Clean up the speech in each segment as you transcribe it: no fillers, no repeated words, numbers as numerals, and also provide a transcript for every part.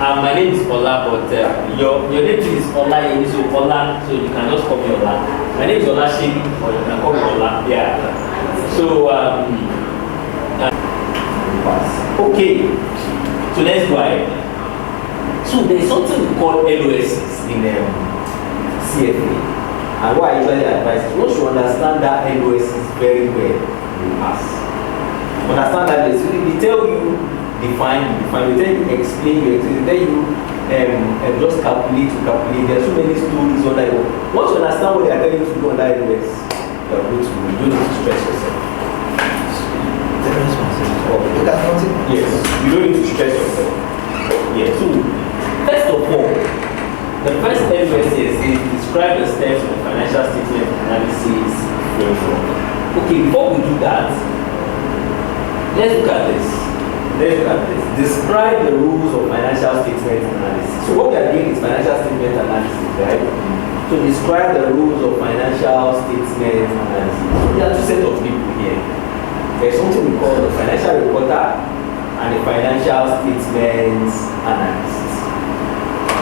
My name is Ola, but your name is Ola, so Ola, so you can just call me Ola. My name is Ola Shiri, or you can call me Ola. Yeah. So okay. So let's go ahead. So there's something we call LOSs in CFA, and what I usually advise is once you understand that LOSs very well, you pass. Understand that they tell you define, they tell you explain, they tell you just calculate. There are so many stories on that. Once you understand what they are telling you to do on that LOS, you are good to go. You don't need to stress yourself. Yes, you don't need to stress yourself. Yeah, so first of all, the first LOS is describe the steps of financial statement analysis framework. Okay, before we do that, let's look at this. Describe the rules of financial statement analysis. So what we are doing is financial statement analysis, right? So describe the rules of financial statement analysis. So there are two sets of people here. There's something we call the financial reporter and the financial statement analysis.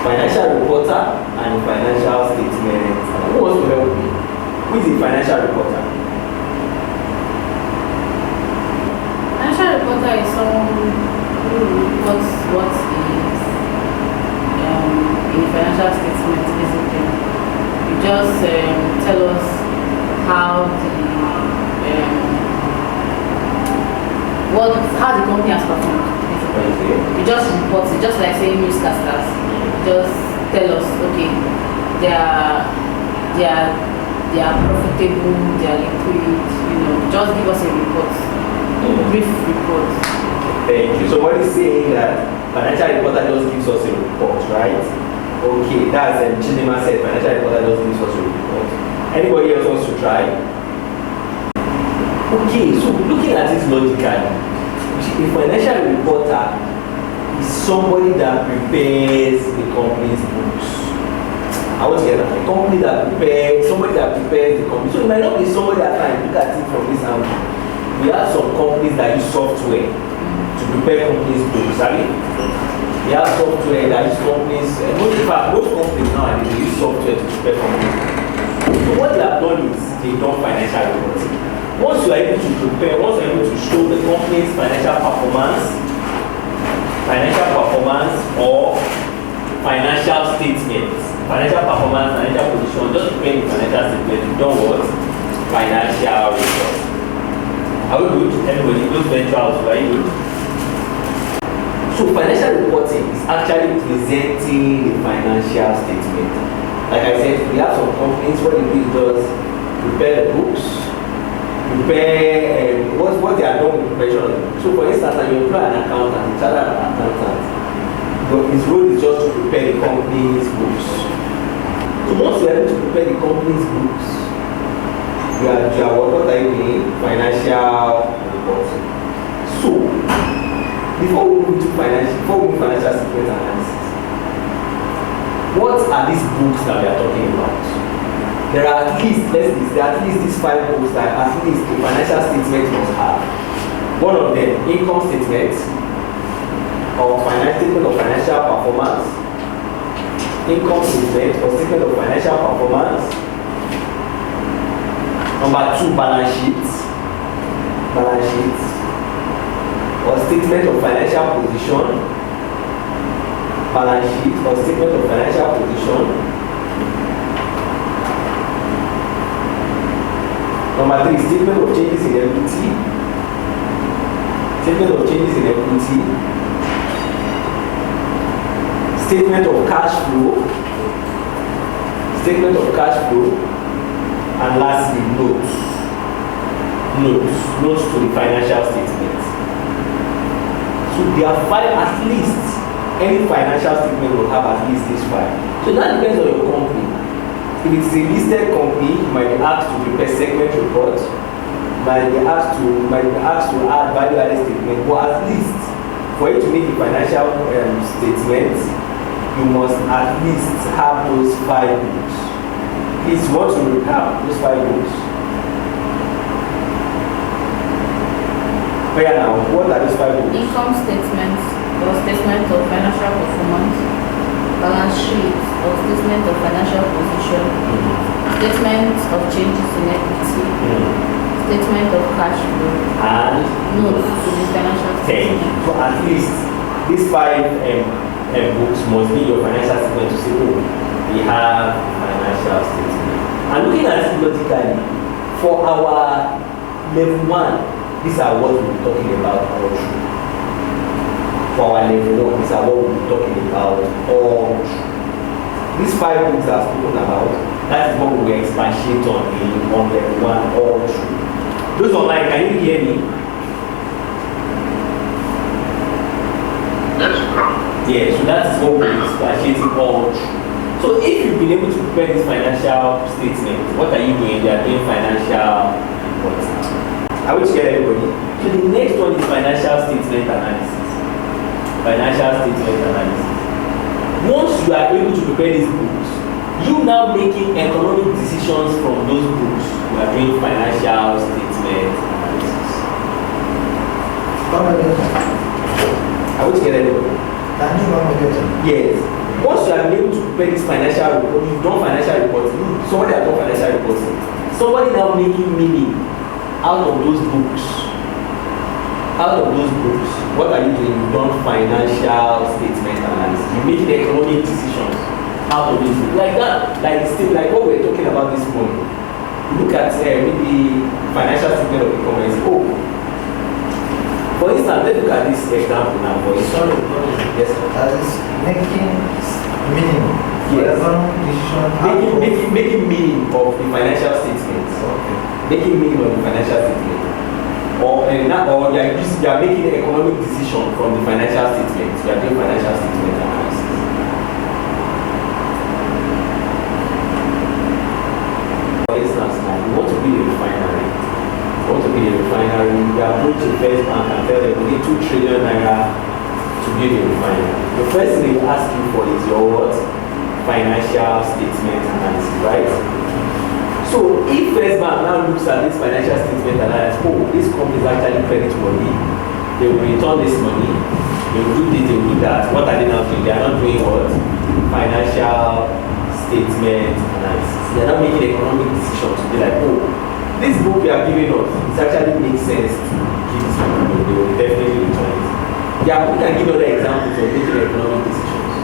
Financial reporter and the financial statement analysis. Who wants to help me? Who is the financial reporter? Financial reporter is someone who reports what is in the financial statement, basically. You just tell us how the company has performed. Okay. You just report it, just like saying newscasters. Just tell us, okay, they are profitable, they are liquid, just give us a report. Brief report. Thank you. So what is saying that financial reporter just gives us a report, right? Okay, that's Chidima said financial reporter just gives us a report. Anybody else wants to try? Okay, so looking at this logically, a financial reporter is somebody that prepares the company's books. I want to get that. Somebody that prepares the company. So it might not be somebody that can look at it from this angle. We have some companies that use software to prepare companies' books. We have software that use companies. Most companies nowadays they use software to prepare companies. So what they have done is they've done financial reporting. Once you are able to prepare, once you are able to show the company's financial performance or financial statements, financial performance, financial position, just prepare the financial statement, you've done what? Financial report. Are we good? Anybody? Those ventures, are you good? So financial reporting is actually presenting the financial statement. Like I said, we have some companies what they do is just prepare the books, prepare what they are doing with preparation of the book. So for instance, you employ an accountant, a chartered accountant, but his role is just to prepare the company's books. So once you are able to prepare the company's books, you are what are you doing? Financial reporting. So before we move to financial statement analysis, what are these books that we are talking about? There are at least these 5 books that at least the financial statement must have. One of them, income statement or statement of financial performance. Income statement or statement of financial performance. Number 2, balance sheet or statement of financial position. Balance sheet or statement of financial position. Number 3, statement of changes in equity. Statement of changes in equity. Statement of cash flow. Statement of cash flow. And lastly, notes to the financial statement. So there are 5 at least. Any financial statement will have at least these 5. So that depends on your company. If it's a listed company, you might be asked to prepare segment reports, might be asked to add value-added statement, but at least for you to make a financial statement, you must at least have those 5 books. Please want to recap those 5 books. Where now? What are those 5 books? Income statements or statement of financial performance. balance sheet or statement of financial position, statement of changes in equity, statement of cash flow, And notes to the financial 10. statement. So at least these 5 books must be your financial statement to say, oh, we have financial statement. And looking at it logically, for our level 1, these are what we'll be talking about all through. For our level 1, these are what we'll be talking about all through. These 5 books I've spoken about, that is what we will expatiate on level 1 all through. Those online, can you hear me? Yeah, so that is what we're expatiating all through. So if you've been able to prepare this financial statement, what are you doing? You are doing financial reporting. I will share everybody. So the next one is financial statement analysis. Financial statement analysis. Once you are able to prepare these books, you now making economic decisions from those books. You are doing financial statement analysis. I will share everybody. Yes. Once you are able to prepare this financial report, you've done financial reporting, somebody has done financial reporting, somebody now making meaning out of those books. Out of those books, what are you doing? You've done financial statement analysis. You're making economic decisions out of these books. Like that, like what we're talking about this morning. Look at maybe financial statement of the company. Oh, for instance, let's look at this example now. For instance, yes, that is making meaning. Yes. Decision. Making meaning of the financial statements. Okay. Making meaning of the financial statement. Or you are making an economic decision from the financial statements. You are doing financial statement analysis. For instance, now you want to build a refinery. You are going to First Bank and tell them we need 2 trillion naira to build a refinery. The first thing they will ask you for is your what? Financial statement analysis, right? So if First Bank now looks at this financial statement analysis, oh, this company is actually creditworthy, they will return this money, they will do this, they will do that. What are they now doing? They are not doing what? Financial statement analysis. They are not making economic decisions to be like, oh, this book you are giving us, it actually makes sense to give this money. They will definitely return it. Yeah, we can give other examples of making economic decisions.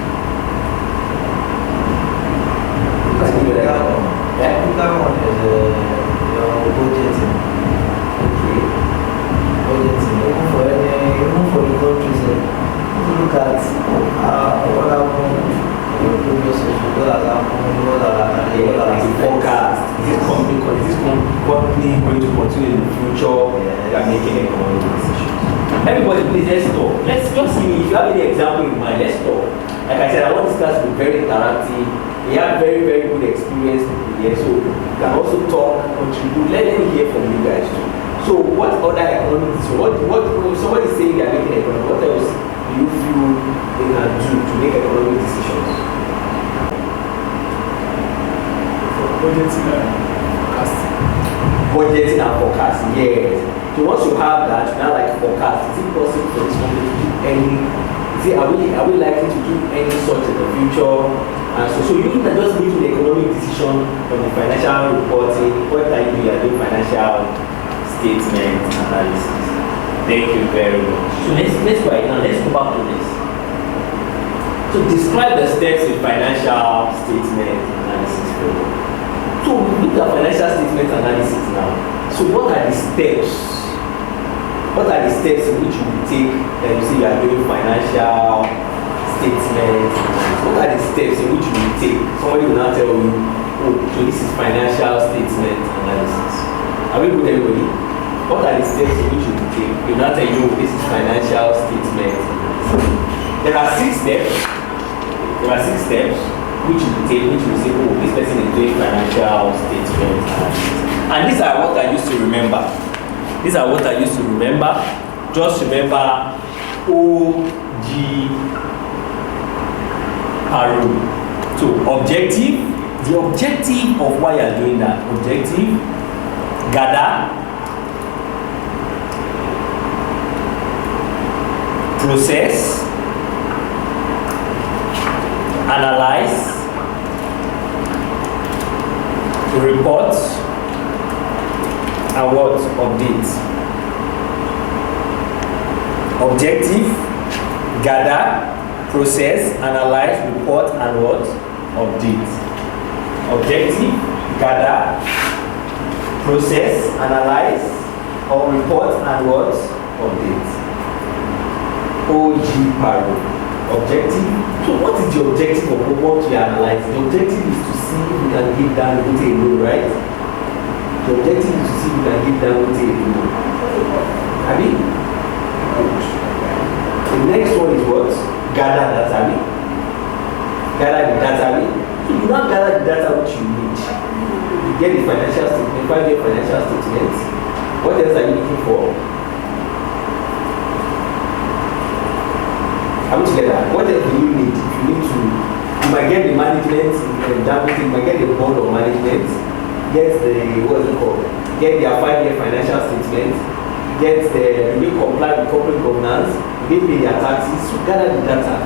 You can give other examples. Yeah. That one is your budgeting. Okay. Budgeting. Even for the countries, look at what happened in the previous year, what has happened, what has The forecast. Is this company going to continue in the future? They are making economic decisions. Everybody, please, let's talk. Let's just see if you have any example in mind. Let's talk. Like I said, I want this class to be very interactive. We have very, very good experience people here, so you can also talk, contribute. Let me hear from you guys too. So, what other economic decisions? What if somebody is saying they are making economic? What else do you feel they can do to make economic decisions? Budgeting and forecasting. Budgeting and forecasting, yes. So once you have that, now like forecast, is it possible for this company to do any? Are we likely to do any such in the future? So you can just make an economic decision from the financial reporting. What are you doing? You are doing financial statement analysis. Thank you very much. So let's go right now. Let's go back to this. So describe the steps in financial statement analysis. So we look at financial statement analysis now. So what are the steps? What are the steps in which you will take and you say you are doing financial statement? What are the steps in which you will take? Somebody will now tell you, oh, so this is financial statement analysis. Are we good, everybody? What are the steps in which you will take? You will now tell you, oh, this is financial statement analysis. There are 6 steps. There are 6 steps which you will take, which you will say, oh, this person is doing financial statement analysis. And these are what I used to remember. These are what I used to remember. Just remember OG Haru. So objective, the objective of why you are doing that. Objective, gather, process, analyze, report, and what? Update. Objective, gather, process, analyze, report, and what? Update. Objective, gather, process, analyze, or report, and what? Update. OG-PARO. Objective. So what is the objective of what we analyze? The objective is to see if we can give Dangote a loan, right? The objective is to see if we can give Dangote a loan. Have you? The next one is what? Gather data. Gather the data. So you now gather the data which you need. You get the financial statement, 5-year financial statements. What else are you looking for? Are we together? What else do you need? If you need to, you might get the management, you might get the board of management, get the, what is it called? Get their 5-year financial statement, get the, you comply with corporate governance, they pay their taxes, so gather the data.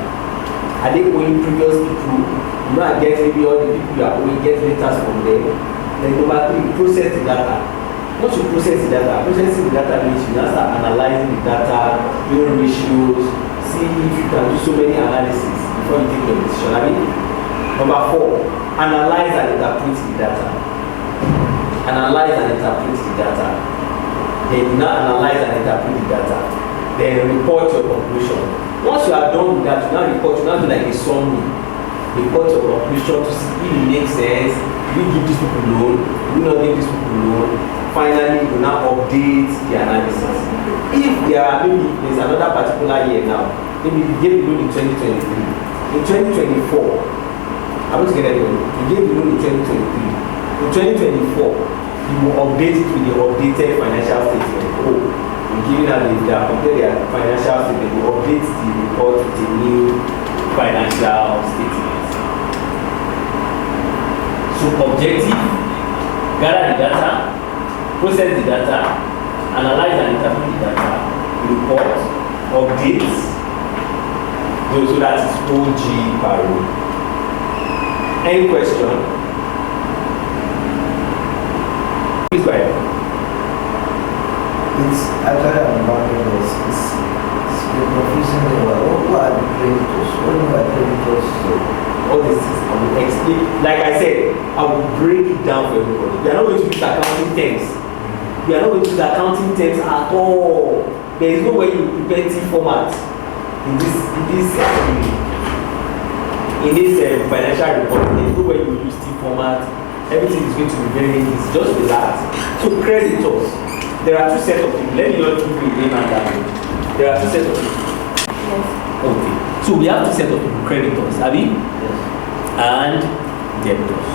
Are they owing previous people? You know, I get maybe all the people you are owing, get letters from them. Then number 3, process the data. Once you process the data, processing the data means you now start analyzing the data, doing ratios, see if you can do so many analysis before you take your decision. I mean, number 4, analyze and interpret the data. Analyze and interpret the data. Then you now analyze and interpret the data. Then report your conclusion. Once you are done with that, you now report, you now do like a summary. Report your conclusion to see if it makes sense. Do you give these people loan? Do you not give these people loan? Finally, you now update the analysis. If there are maybe there's another particular year now, maybe you gave the loan in 2023. In 2024, I want to get that loan. You gave the loan in 2023. In 2024, you will update it with the updated financial statement. Oh, you're giving out they are comparing their financial statement. You update the report with a new financial statement. So objective, gather the data, process the data, analyze and interpret the data, report, update. So that is OG-PARO. Any question? Please go ahead. It's actually unbounded. It's confusing me. Who are the creditors? What do I creditors? All this is, I will explain. Like I said, I will break it down for everybody. We are not going to use accounting terms. We are not going to use accounting terms at all. There is no way you prepare T format in this financial reporting. There is no way you use T format. Everything is going to be very easy. Just relax. So creditors, there are 2 sets of people. Let me not give you a name and that. There are 2 sets of people. Yes. Okay. So we have 2 sets of people. Creditors, have you? And debtors.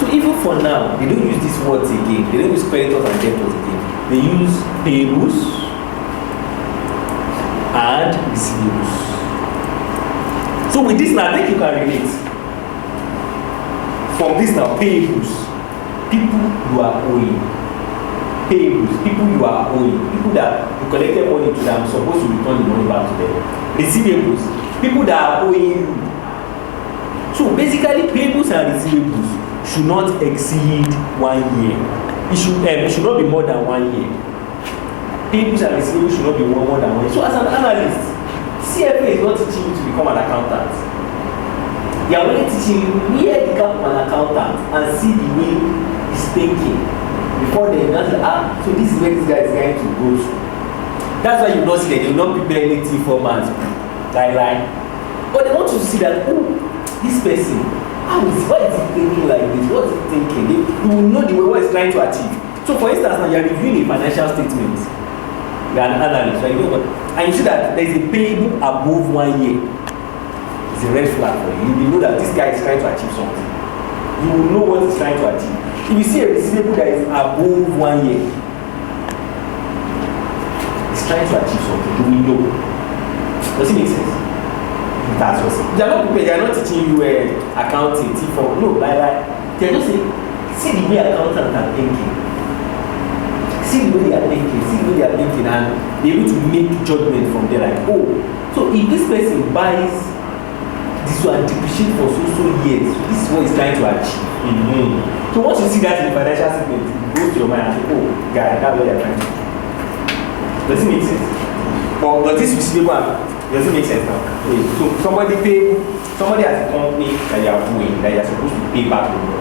So even for now, they don't use these words again. They don't use creditors and debtors again. They use payables and receivables. So with this now, I think you can relate. From this now, payables, people you are owing. Payables, people you are owing. People that you collected money to them, supposed to return the money back to them. Receivables, people that are owing you. So basically, payables and receivables should not exceed 1 year. It should not be more than 1 year. Payables and receivables should not be more than 1 year. So as an analyst, CFA is not teaching you to become an accountant. They are only teaching you where to become an accountant and see the way he's thinking before they not say, so this is where this guy is going to go to. That's why you not see that they will not prepare anything for man's guideline. But they want you to see that, this person, why is he thinking like this? What is he thinking? You will know the way what he's trying to achieve. So for instance, now you are reviewing a financial statement. You are an analyst, right? And you see that there is a payable above 1 year. It's a red flag for you. You know that this guy is trying to achieve something. You will know what he's trying to achieve. If you see a receivable that is above 1 year, he's trying to achieve something. You will know. Does it make sense? That's what they are not prepared. They are not teaching you accounting, T4. No, like they are just saying, see the way accountants are thinking. See the way they are thinking. See the way they are thinking, and be able to make judgment from there. Like, so if this person buys this one depreciate for so years. So this is what he's trying to achieve. So once you see that in the financial statement, it goes to your mind and say, oh, guy, that's what you're trying to do. Does it make sense? But this receivable, does it make sense now? So somebody has a company that you are owing, that you are supposed to pay back the money.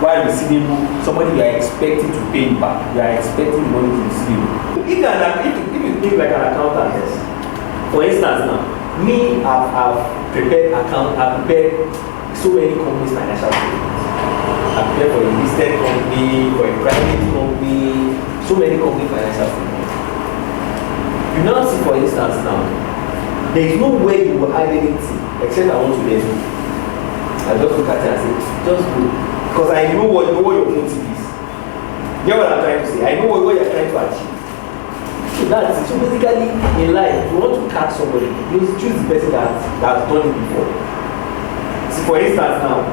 While receivable, somebody you are expecting to pay you back, you are expecting the money to receive. If you think like an accountant, yes. For instance now, me, I've prepared so many companies' financial statements. I've prepared for a listed company, for a private company, so many company financial statements. You now see, for instance now, there is no way you will hide anything except I want to let you. I just look at it and say, just go. Because I know what your motive is. You know what I'm trying to say? I know what you're trying to achieve. So that's it. So basically, in life, if you want to catch somebody, you choose the person that has done it before. So for instance now,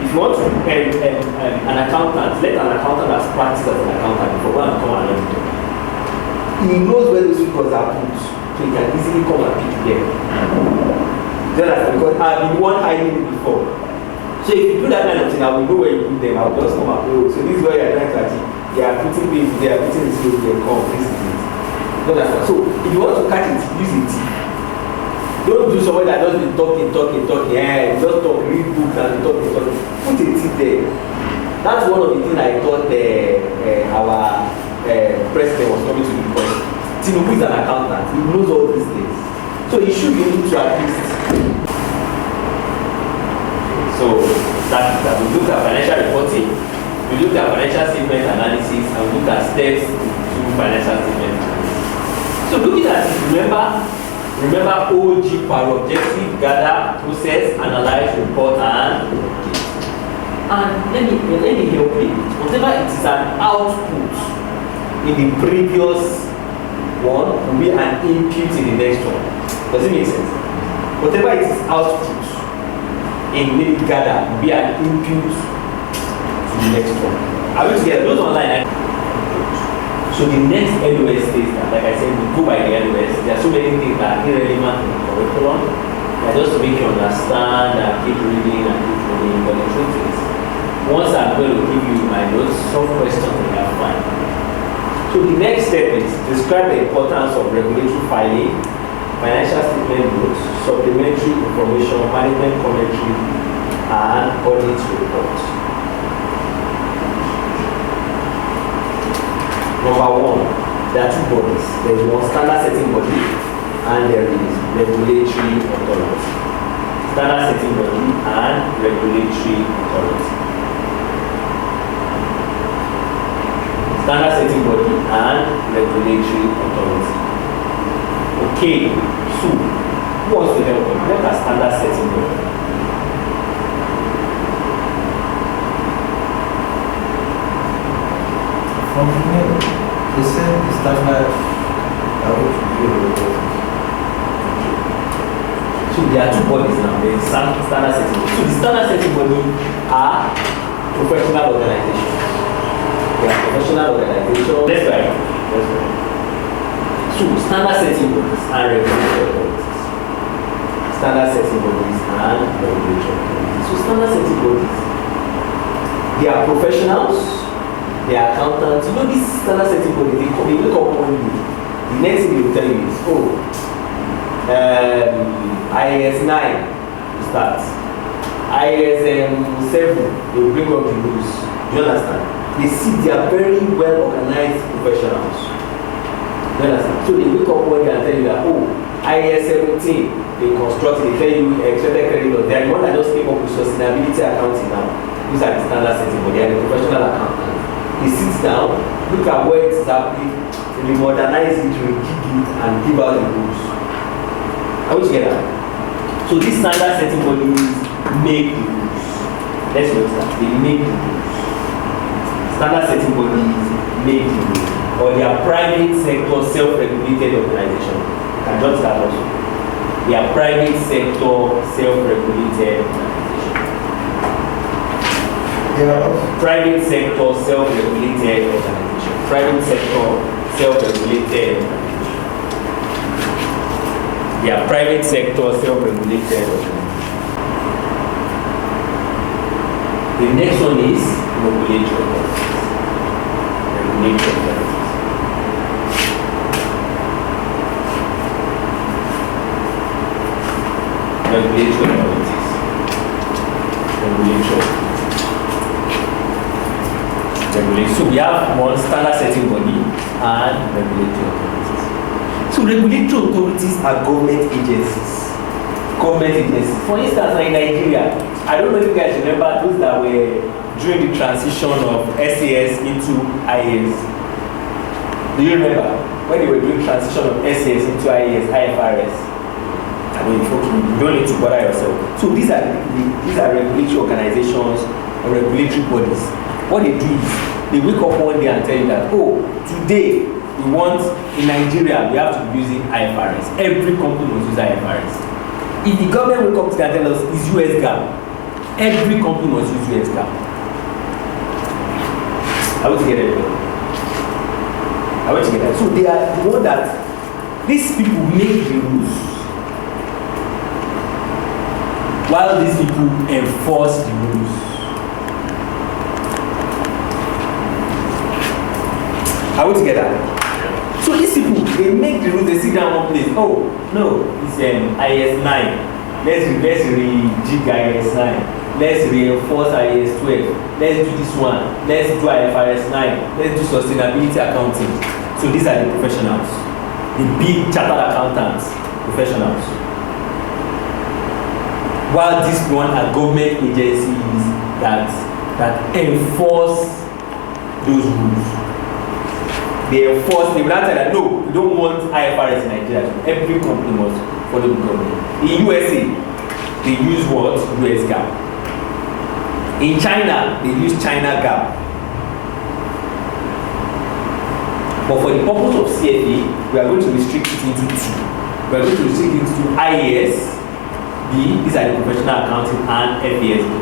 if you want to an accountant, let an accountant that's practiced as an accountant before go and come and learn it. He knows where those figures are put, so he can easily come and pick them. Because I've been one hiding it before. So if you do that kind of thing, I will know where you put them. I will just come and go. So this is what you are trying to achieve. They are putting things, they are putting this way, they come, this is it. So if you want to catch it, use it. Don't do somebody that just be talking. Yeah, just talk, read books and talk. Put a tip there. That's one of the things I thought our president was coming to the point. Tinubu is an accountant. He knows all these things. So he should be able to at least. So that we look at financial reporting, we look at financial statement analysis, and we look at steps to financial statement analysis. So looking at it, remember OG power objective, gather, process, analyze, report, and communicate. And let me help you. Whatever it is an output in the previous one will be an input in the next one. Does it make sense? Whatever it is output in maybe gather will be an input to the next one. Are we together? Those online. So the next LOS states that, like I said, we go by the LOS. There are so many things that are irrelevant in the curriculum. They're just to make you understand and keep reading. But the truth is, once I'm going to give you my notes, some questions we have fine. So the next step is describe the importance of regulatory filing, financial statement notes, supplementary information, management commentary, and audit reports. Number one, there are two bodies. There is one standard setting body, and there is regulatory authority. Standard setting body and regulatory authority. Standard setting body and regulatory authority. Okay, so who wants to help me? What are standard setting body? From here, they said the standard So there are two bodies now. There is standard setting body. So the standard setting body are professional organizations. They are professional organizations. Let's write. So standard setting bodies and regulatory authorities. Standard setting bodies and regulatory authorities. So standard setting bodies, they are professionals. The accountants, you know, this standard setting body, they wake up one day. The next thing they will tell you is, oh, IAS 9 will start. IAS 7, they will bring up the rules. Do you understand? They are very well organized professionals. Do you understand? So they wake up one day and tell you that, oh, IAS 17, they construct, they tell you expected credit loss. They are the one that just came up with sustainability accounting now. These are the standard setting body, they are the professional accountants. He sits down, look at where it's happening, and we modernize it, rejig it, and give out the rules. Are we together? So these standard setting bodies make the rules. Let's note that they make the rules. Standard setting bodies make the rules. Or they are private sector self-regulated organization. You can jot that also. They are private sector self-regulated organization. Private sector self-regulated organization. Private sector self-regulated organization. They are private sector self-regulated organization. The next one is regulatory authorities. Regulatory authorities. Regulatory authorities. Regulatory. So we have one standard setting body and regulatory authorities. So regulatory authorities are government agencies. Government agencies. For instance, in Nigeria, I don't know if you guys remember those that were during the transition of SAS into IAS. Do you remember when they were doing transition of SAS into IAS, IFRS? I mean, okay, you don't need to bother yourself. So these are regulatory organizations or regulatory bodies. What they do is they wake up one day and tell you that, oh, today we want in Nigeria we have to be using IFRS. Every company must use IFRS. If the government will come to and tell us it's US GAAP, every company must use US GAAP. I want to get it. I want to get that. So they are the one that these people make the rules, while these people enforce the rules. Are we together? So these people, they make the rules, they sit down one place. Oh, no, it's IS 9. Let's rejig IS 9. Let's reinforce IS 12. Let's do this one. Let's do IFRS 9. Let's do sustainability accounting. So these are the professionals. The big chartered accountants, professionals. While these one are government agencies that enforce those rules. They enforce, they will not tell that no, we don't want IFRS in Nigeria. So every company must follow the government. In USA, they use what? US GAAP. In China, they use China GAAP. But for the purpose of CFA, we are going to restrict it into two. We are going to restrict it to IAS, B, these are the professional accounting, and FASB.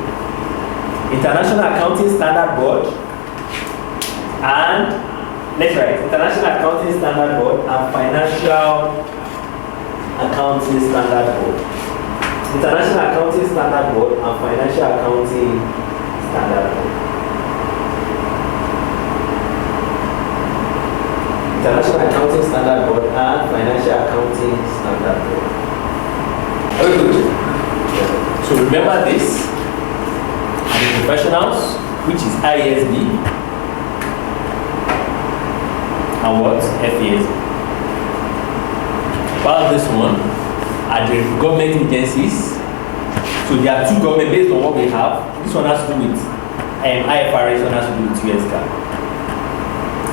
International Accounting Standard Board, and International Accounting Standard Board and Financial Accounting Standard Board. International Accounting Standard Board and Financial Accounting Standard Board. International Accounting Standard Board and Financial Accounting Standard Board. Very good. So remember this. And the professionals, which is IASB. And what? FASB. While this one are the government agencies. So there are two government based on what we have. This one has to do with IFRS, one has to do with US GAAP.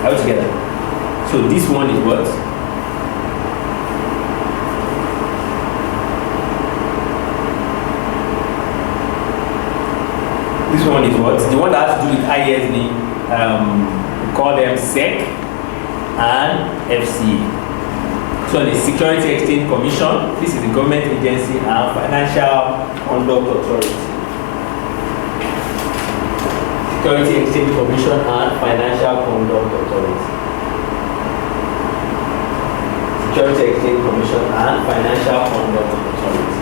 Are we together? So this one is what? This one is what? The one that has to do with IASB, we call them SEC and FCA. So the Security Exchange Commission, this is the government agency, and Financial Conduct Authority. Security Exchange Commission and Financial Conduct Authority. Security Exchange Commission and Financial Conduct Authority.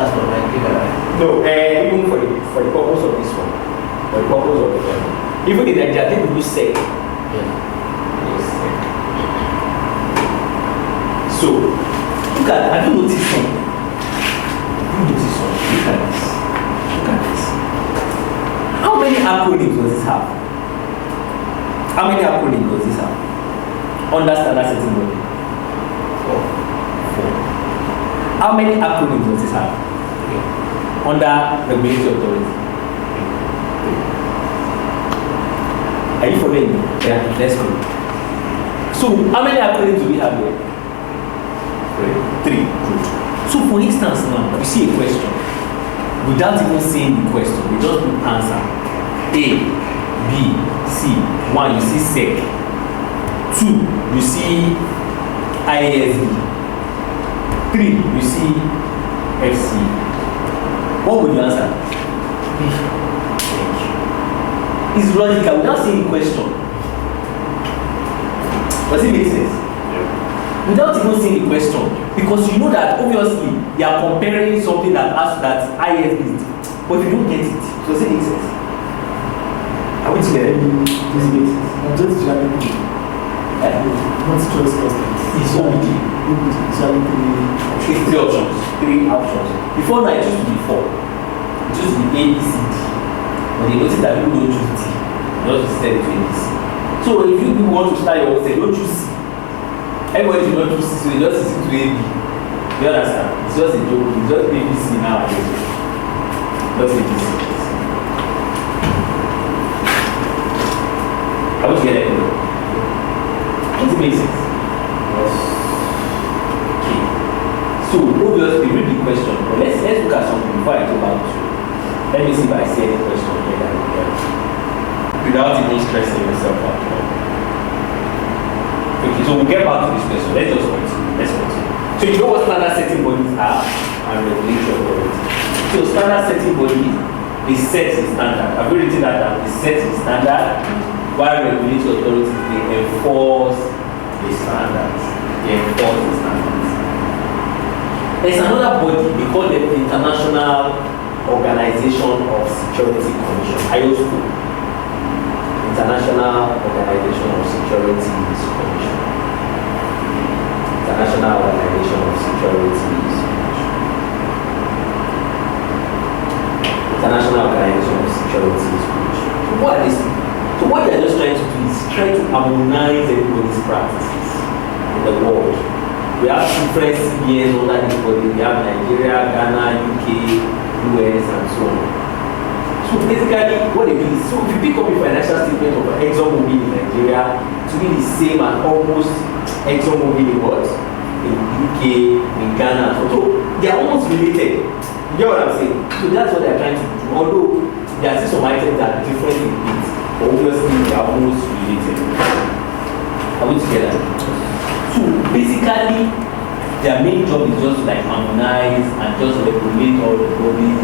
That's for Nigeria, right? No, even for the purpose of this one, for the purpose of the one, even in Nigeria, I think we use SEC. Yes, SEC. So, look at, have you noticed something? Look at this. Look at this. How many acronyms does this have? How many acronyms does this have? Under standard setting body? 4. How many acronyms does this have? Under regulatory authority? Are you following me? Yeah, let's go. So, how many acronyms do we have here? 3. Good. So, for instance, now, you see a question. Without even saying the question, we just put answer. A, B, C. 1, you see SEC. 2, you see IASB. 3, you see FC. What would you answer? B. It's logical without seeing the question. Does it make sense? Yeah. Without even seeing the question, because you know that obviously they are comparing something that has that IASB But if you don't get it, does it make sense? Are we together? Does it make sense? Just reality. Not choice constants. It's only Reality. three options. Before now, it used to be 4. It used to be A, B, C, D. But they noticed that people don't choose D. They just instead to A, B, C. So if you people want to start your own, don't choose C. Everybody should not choose C, so they just stick to A, B. You understand? It's just a joke. It's just A, B, C nowadays. Just A, B, C. How would you get it? Does it make sense? Yes. Okay. So obviously read the question, but let's look at something before I go back to. Let me see if I see any question here that will help. Without even stressing yourself out. Okay, so we'll get back to this question. Let's just continue. Let's continue. So you know what standard setting bodies are and regulatory authorities. So standard setting bodies, they set the standard. I've already written that down. They set the standard, while regulatory authorities, they enforce the standards. They enforce the standards. There's another body, we call them International Organization of Security Commission, IOSCO. International Organization of Security Commission. International Organization of Security Commission. International Organization of Security Commission. So what are these? So what they're just trying to do is try to harmonize everybody's practices in the world. We have different CBNs under this body. We have Nigeria, Ghana, UK, US, and so on. So basically, what they do is, so if you pick up a financial statement of ExxonMobil in Nigeria, to be the same and almost ExxonMobil in what? In UK, in Ghana. So they are almost related. You get what I'm saying? So that's what they are trying to do. Although there are still some items that are different in it, but obviously they are almost related. Are we together? So basically, their main job is just to like harmonize and just regulate all the bodies,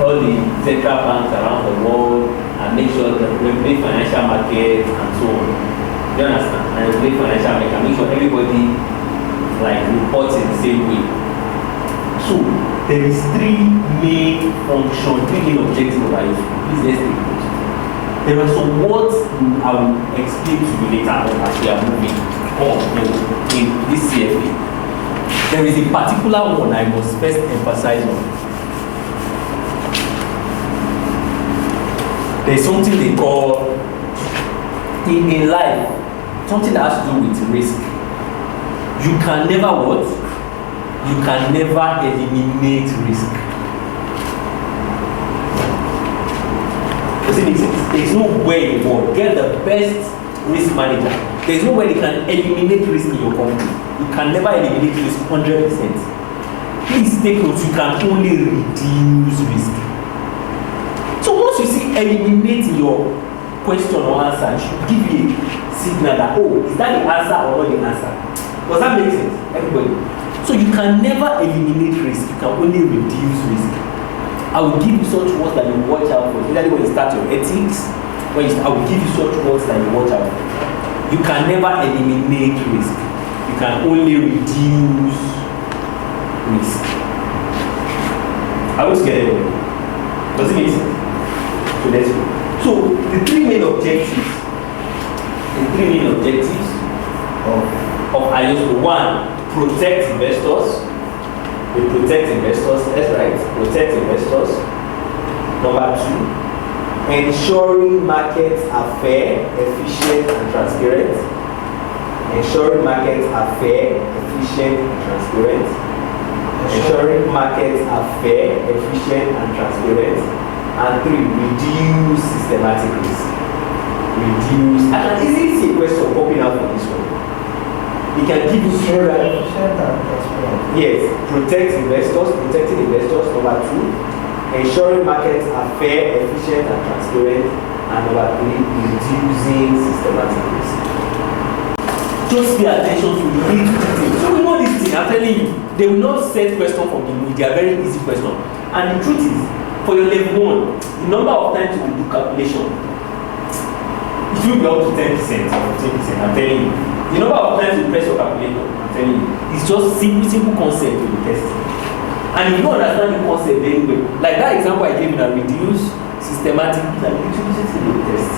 all the central banks around the world, and make sure that regulate financial markets and so on. Do you understand? And regulate financial markets and make sure everybody like reports in the same way. So there is 3 main functions, 3 main objectives of IOSCO. Please let's take note. There are some words I will explain to you later on as we are moving on in this CFA. There is a particular one I must first emphasize on. There is something they call in life, something that has to do with risk. You can never what? You can never eliminate risk. Does it make sense? There is no way in the world. Get the best risk manager. There is no way they can eliminate risk in your company. You can never eliminate risk 100%. Please take note, you can only reduce risk. So once you see eliminate in your question or answer, it should give you a signal that, oh, is that the answer or not the answer? Does that make sense? Everybody? So you can never eliminate risk, you can only reduce risk. I will give you such words that you watch out for. Especially when you start your ethics, I will give you such words that you watch out for. You can never eliminate risk. You can only reduce risk. I will get it. Does it make sense? So let's go. So the 3 main objectives. Of IOSCO. 1, protect investors. We protect investors. That's right. Protect investors. Number 2, ensuring markets are fair, efficient, and transparent. Ensuring markets are fair, efficient, and transparent. Ensuring markets are fair, efficient, and transparent. And 3, reduce systematic risk. Reduce. I can easily see a question popping out from this one. It can give you yes, protect investors, protecting investors. Number 2, ensuring markets are fair, efficient, and transparent. And number 3, reducing systematic risk. Just pay attention to the little details. So we know this thing, I'm telling you, they will not set questions from the mood. They are very easy questions. And the truth is, for your level 1, the number of times you will do calculation, it will be up to 10% or 15%, I'm telling you. The number of times you press your calculator, I'm telling you, it's just simple concept to be tested. And if you don't understand the concept very well, like that example I gave you now, reduce, systematic, like the test.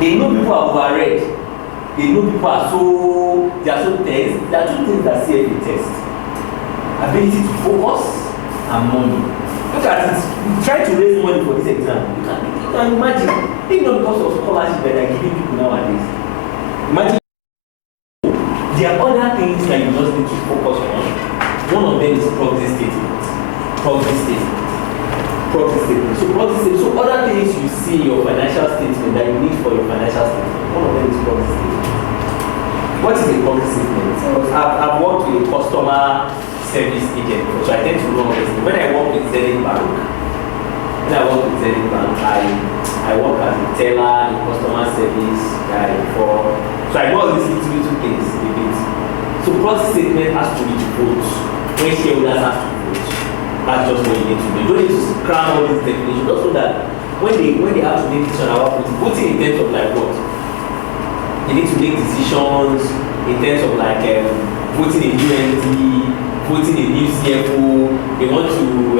They know people are overread. They know people are so, they are so tense. There are two things that CFA test. Ability to focus and money. Look at it. You try to raise money for this exam. You can imagine, if not because of scholarship that they are giving people nowadays. Imagine there are other things that you just need to focus on. One of them is proxy statement. Proxy statement. Proxy statement. So proxy statement. So other things you see in your financial statement that you need for your financial statement. One of them is proxy statement. What is a proxy statement? Because I've worked with a customer service agent, so I tend to know this. When I work with Zenith Bank, I work as a teller, a customer service guy for. So I know all these little things a bit. So proxy statement has to be to vote. When shareholders have to vote, that's just what you need to do. You don't need to cram all these definitions. Also that when they have to make decisions about voting in terms of like what? They need to make decisions in terms of like voting a new MD, voting a new CFO. They want to do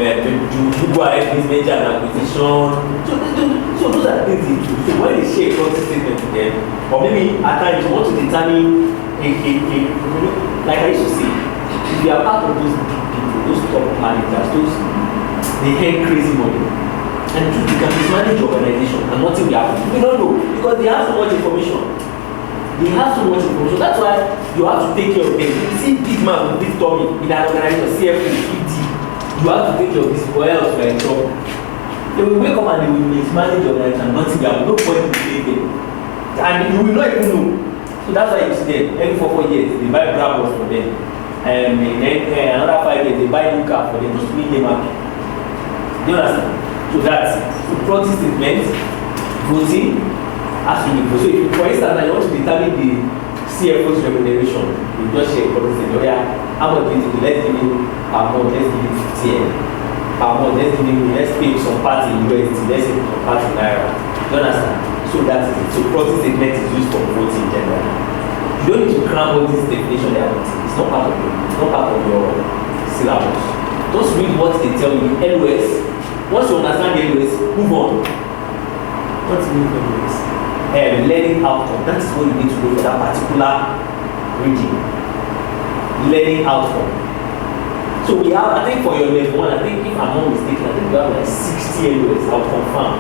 go ahead with merger and acquisition. So those are things they do. So when they share a proxy statement to them, or maybe at times you want to determine like I used to say, if you are part of those big people, those top managers, they earn crazy money. And you can mismanage your organization and nothing will happen. We don't know because they have so much information. They have so much information. That's why you have to take care of them. You see big man with big tummy in an organization, CFO, ED, you have to take care of this or else you are in trouble. They will wake up and they will mismanage your organization and nothing will happen. Nobody will pay them. And you will not even know. So that's why you see them. Every 4 years, they buy Brabus for them. And then another 5 years, they buy new car for them just to make them happy. You understand? So that's the proxy statement, voting, has to be voted. So if, for instance, I want to determine the CFO's remuneration, you just share a proxy statement. Oh yeah, how much is it? Let's give you per month, let's give you 50 per month, let's pay some part in USD, let's pay some part in Naira. You understand? So that's it. So proxy statement is used for voting in general. You don't need to cram all this definition there. It's not part of your syllabus. Just read what they tell you. LOS. Once you understand the LOS, move on. What's the meaning of LOS? Learning outcome. That is what you need to do for that particular reading. Learning outcome. So we have, I think for your level 1, I think if I'm not mistaken, I think we have like 60 LOS. I'll confirm.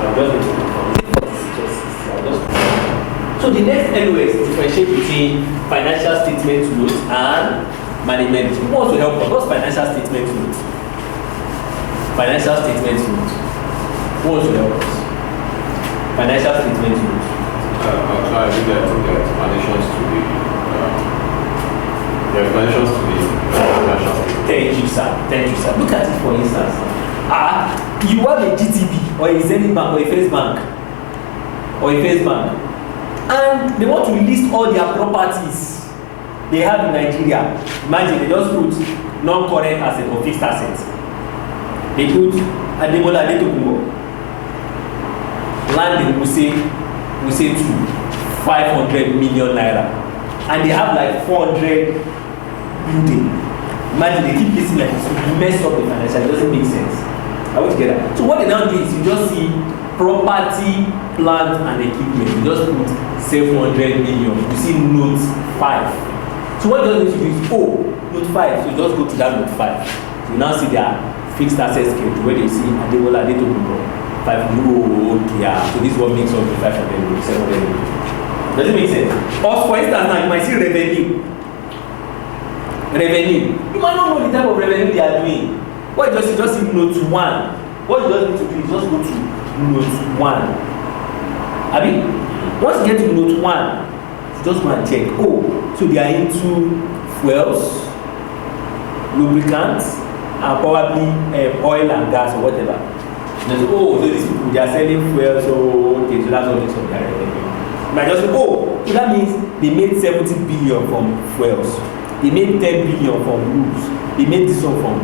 I'll just need to confirm. Is it 46 or 60? I'll just confirm. So the next LOS differentiate between financial statement notes and management. Who wants to help us? What's financial statement notes? Financial statement notes. Who wants to help us? Financial statement notes. I'll try to get explanations to the explanations to the financial statement. Thank you, sir. Thank you, sir. Look at it for instance. You have a GTB or a Zenith Bank or a First Bank, and they want to list all their properties they have in Nigeria. Imagine they just put non-current asset or fixed assets. They put Ademola Adetokunbo. Land in Wuse to 500 million naira. And they have like 400 building. Imagine they keep listing like this. You mess up the financial, it doesn't make sense. Are we together? So what they now do is you just see property, plant, and equipment. You just put 700 million. You see note 5. So what you just need to do is, note 5. So you just go to that note 5. So you now see their fixed assets schedule where they see Ademola Adetokunbo 5. So this is what makes up the 500 million, 700 million. Does it make sense? Or for instance, now you might see revenue. You might not know the type of revenue they are doing. What you just see note 1. What you just need to do is just go to note 1. Once you get to note 1, you just go and check. So they are into fuels, lubricants, and probably oil and gas or whatever. And say, so these people they are selling fuel, so okay, so that's all this of their revenue. You might just say, so that means they made 70 billion from fuels. They made 10 billion from roofs. They made this one from.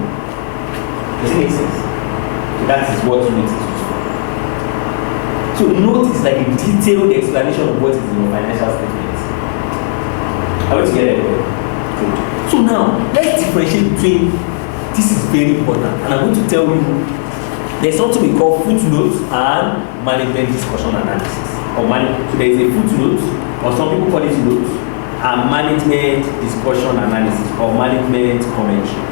Does it make sense? So that is what note is used for. So note is like a detailed explanation of what is in your financial statements. Are we together? Good. So now, let's differentiate between, this is very important, and I'm going to tell you, there's something we call footnotes and management discussion analysis. So there is a footnote, or some people call it notes, and management discussion analysis, or management commentary.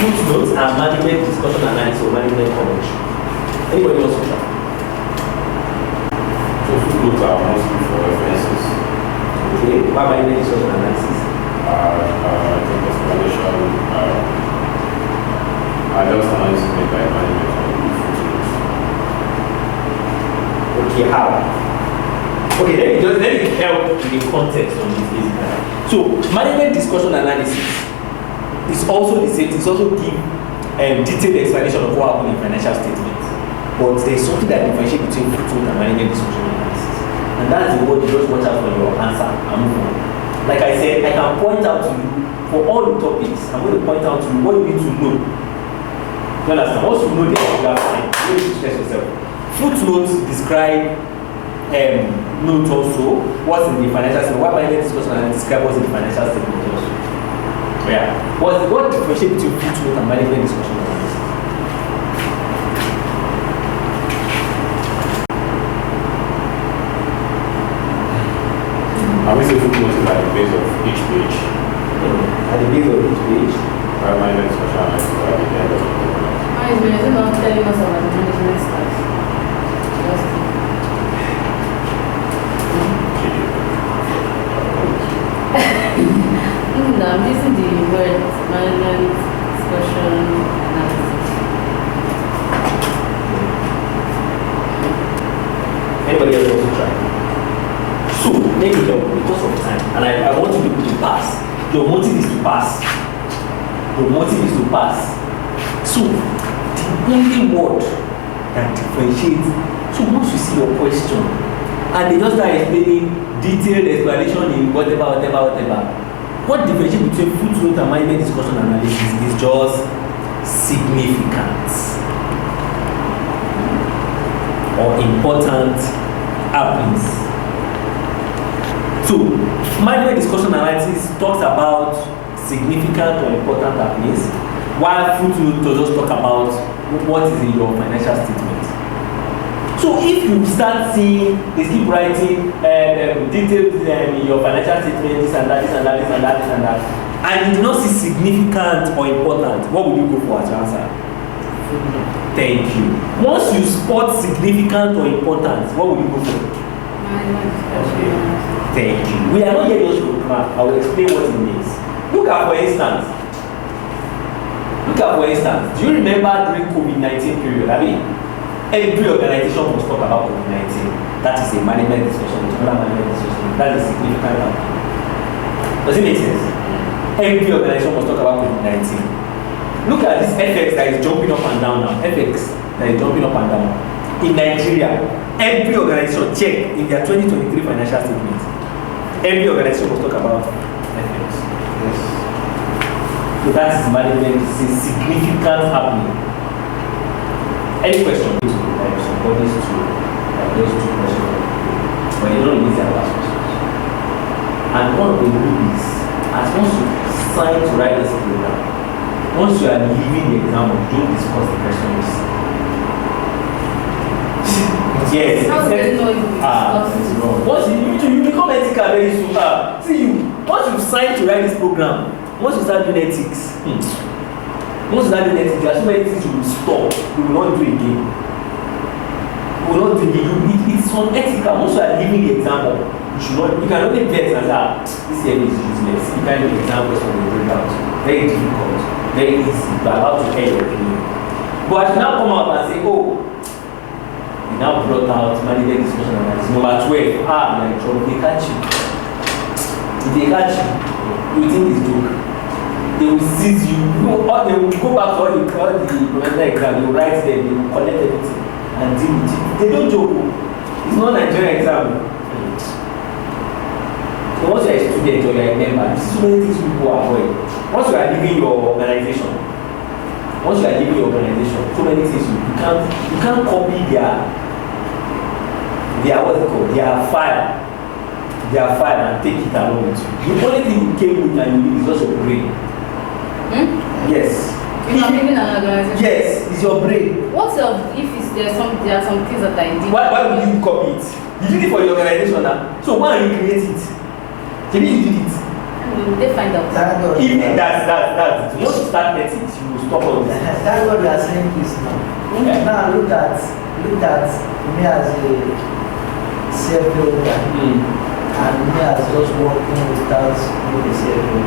Footnotes and management discussion analysis, or management commentary. Anybody wants to try? So footnotes are mostly for references. Okay, what management discussion analysis? I think explanation, adult analysis made by management and footnotes. Okay, how? Okay, let me help in the context on this basically. So, management discussion analysis is also the same. It's also give detailed explanation of what happened in financial statements. But there is something that differentiates between footnote and management discussion analysis, and that's the word you just watch out for your answer and move on. Like I said, I can point out to you for all the topics. I'm going to point out to you what you need to know. You understand? Once you know this, you are fine. You need to stress yourself. Footnotes describe notes also what's in the financial statement. What management discussion and describe what's in the financial statement also. Yeah. What differentiates between footnote and management discussion analysis? I will say footnotes is at the base of each page. At the base of each page. While management discussion analysis is at the end of the document. Management is not telling us about the management stuff. Just I'm using the word management discussion analysis. Anybody else wants to try? So, let me help because of time. And I want you people to pass. Your motive is to pass. Your motive is to pass. So, the only word that differentiates, so once you see your question, and they just start explaining detailed explanation in whatever. What differentiates between footnote and management discussion analysis is just significance or important happenings. So, management discussion analysis talks about significant or important happenings, while footnote just talk about what is in your financial statement. So if you start seeing, they keep writing details in your financial statement, this and that, and you do not see significant or important, what will you go for as your answer? Thank you. Once you spot significant or important, what will you go for? Thank you. We are not here just to map. I will explain what it means. Look at for instance, do you remember during COVID-19 period, every organization must talk about COVID-19. That is a management discussion, that is significant. Does it make sense? Every organization must talk about COVID-19. Look at this FX that is jumping up and down now. In Nigeria, every organization, check in their 2023 financial statement. Every organization must talk about FX. Yes. So that is management, it's a significant happening. Any question? Those two questions, but you don't release their last questions. And one of the rules, as once you sign to write this program, once you are leaving the exam, don't discuss the questions. Yes. How do they know you once you become ethical very soon. Once you sign to write this program, once you start doing ethics, there are so many things you will stop. You will not do again. It's unethical. Once you are leaving the example, you can only get and say, this area is useless. You can do examples from the breakout. Very difficult, very easy, but about to tell your opinion. But you now come out and say, you now brought out management discussion analysis. Number 12, you're in trouble. They catch you. If they catch you, you think it's joke. They will seize you. They will go back to all the professional exam. They will write them. They will collect everything and deal with it. They don't joke. It's not Nigerian exam. So once you are a student or you are a member, so many things people avoid. Once you are leaving your organization, once you are giving your organization so many things, you can't copy their what's it called, their file and take it along with you. The only thing you came with and you need is just your brain. Yes. If I'm giving an organization. Yes, it's your brain. What if there are some things that I did? Why would you copy it? You did it for your organization now. So why don't you create it? Maybe you did it. They find out. If that's once you start getting it, you will stop all this. That's what we are saying this now. Okay. Now look at me as a CFO and me as just working without being a CFO.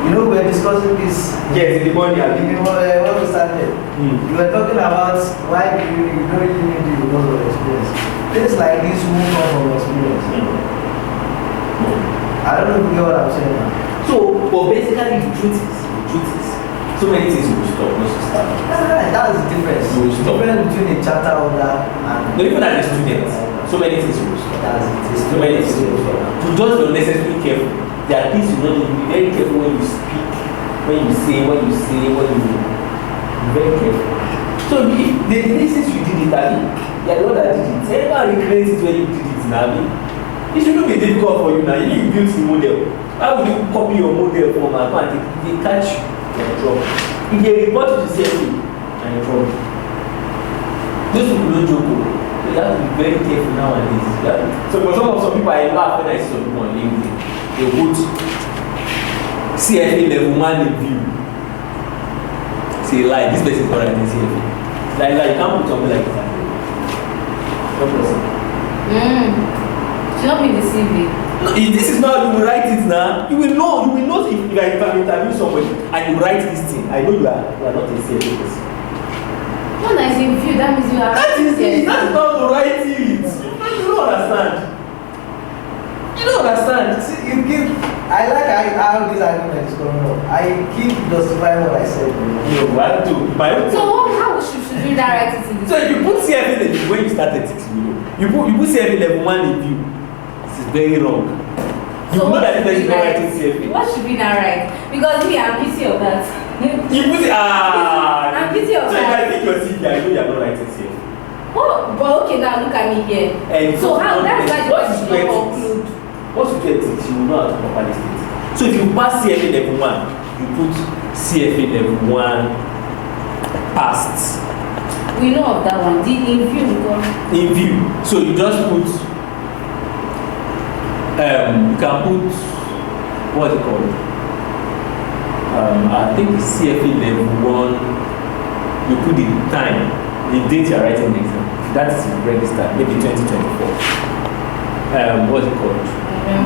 You know, we're discussing this. Yes, in the morning. When we started, you were talking about why you don't really need it because of experience. Things like this won't come from experience. I don't know if you get what I'm saying now. So, but basically, the truth is, so many things you will stop once you start. That's the difference. You will The stop. difference between a charter holder and No, even as a student, so many things you will stop. that's it. So many things you will stop. To just be unnecessarily careful. There are things you know, you be very careful when you speak, when you say, be very careful. So if the places you did it, you are the one that did it. Everyone regrets it when you did it now. It shouldn't be difficult for you now. You built the model. How would you copy your model from a man? They catch you and drop. If they report you to safety and drop. Those people don't joke. So you have to be very careful nowadays. So for some people, I laugh when I see some people on LinkedIn. They put CFA level 1 review. Say like this person is not writing CFA. Like you can't put something like that. No person. Should not be the CV. No, if this is not how you will write it now, you will know if I can interview somebody and you write this thing, I know you are not a CFA person. When I say view, that means you are. That is it. That's not to write it. You don't understand. You don't understand. See, I like how this argument is coming up. I keep justifying what I said. You want to. So how should we direct it in this? So if you put CFA level when you started it, you put CFA level 1 review, this is very wrong. You So know what that should this we is not write? writing CFA. What should we now write? Because me, I'm guilty of that. You put it I'm guilty of So if I that. take your CV, I know you are not writing CFA. Oh, but okay, now look at me here. And So how that's why what you is should where not it is? conclude. Once you get it, you will know how to properly state it. So if you pass CFA level 1, you put CFA level 1 passed. We know of that one. The in view, God. In view. So you just put you can put what's it called? I think CFA level 1, you put the time, the date you are writing the exam. That is registered, maybe 2024. What's it called?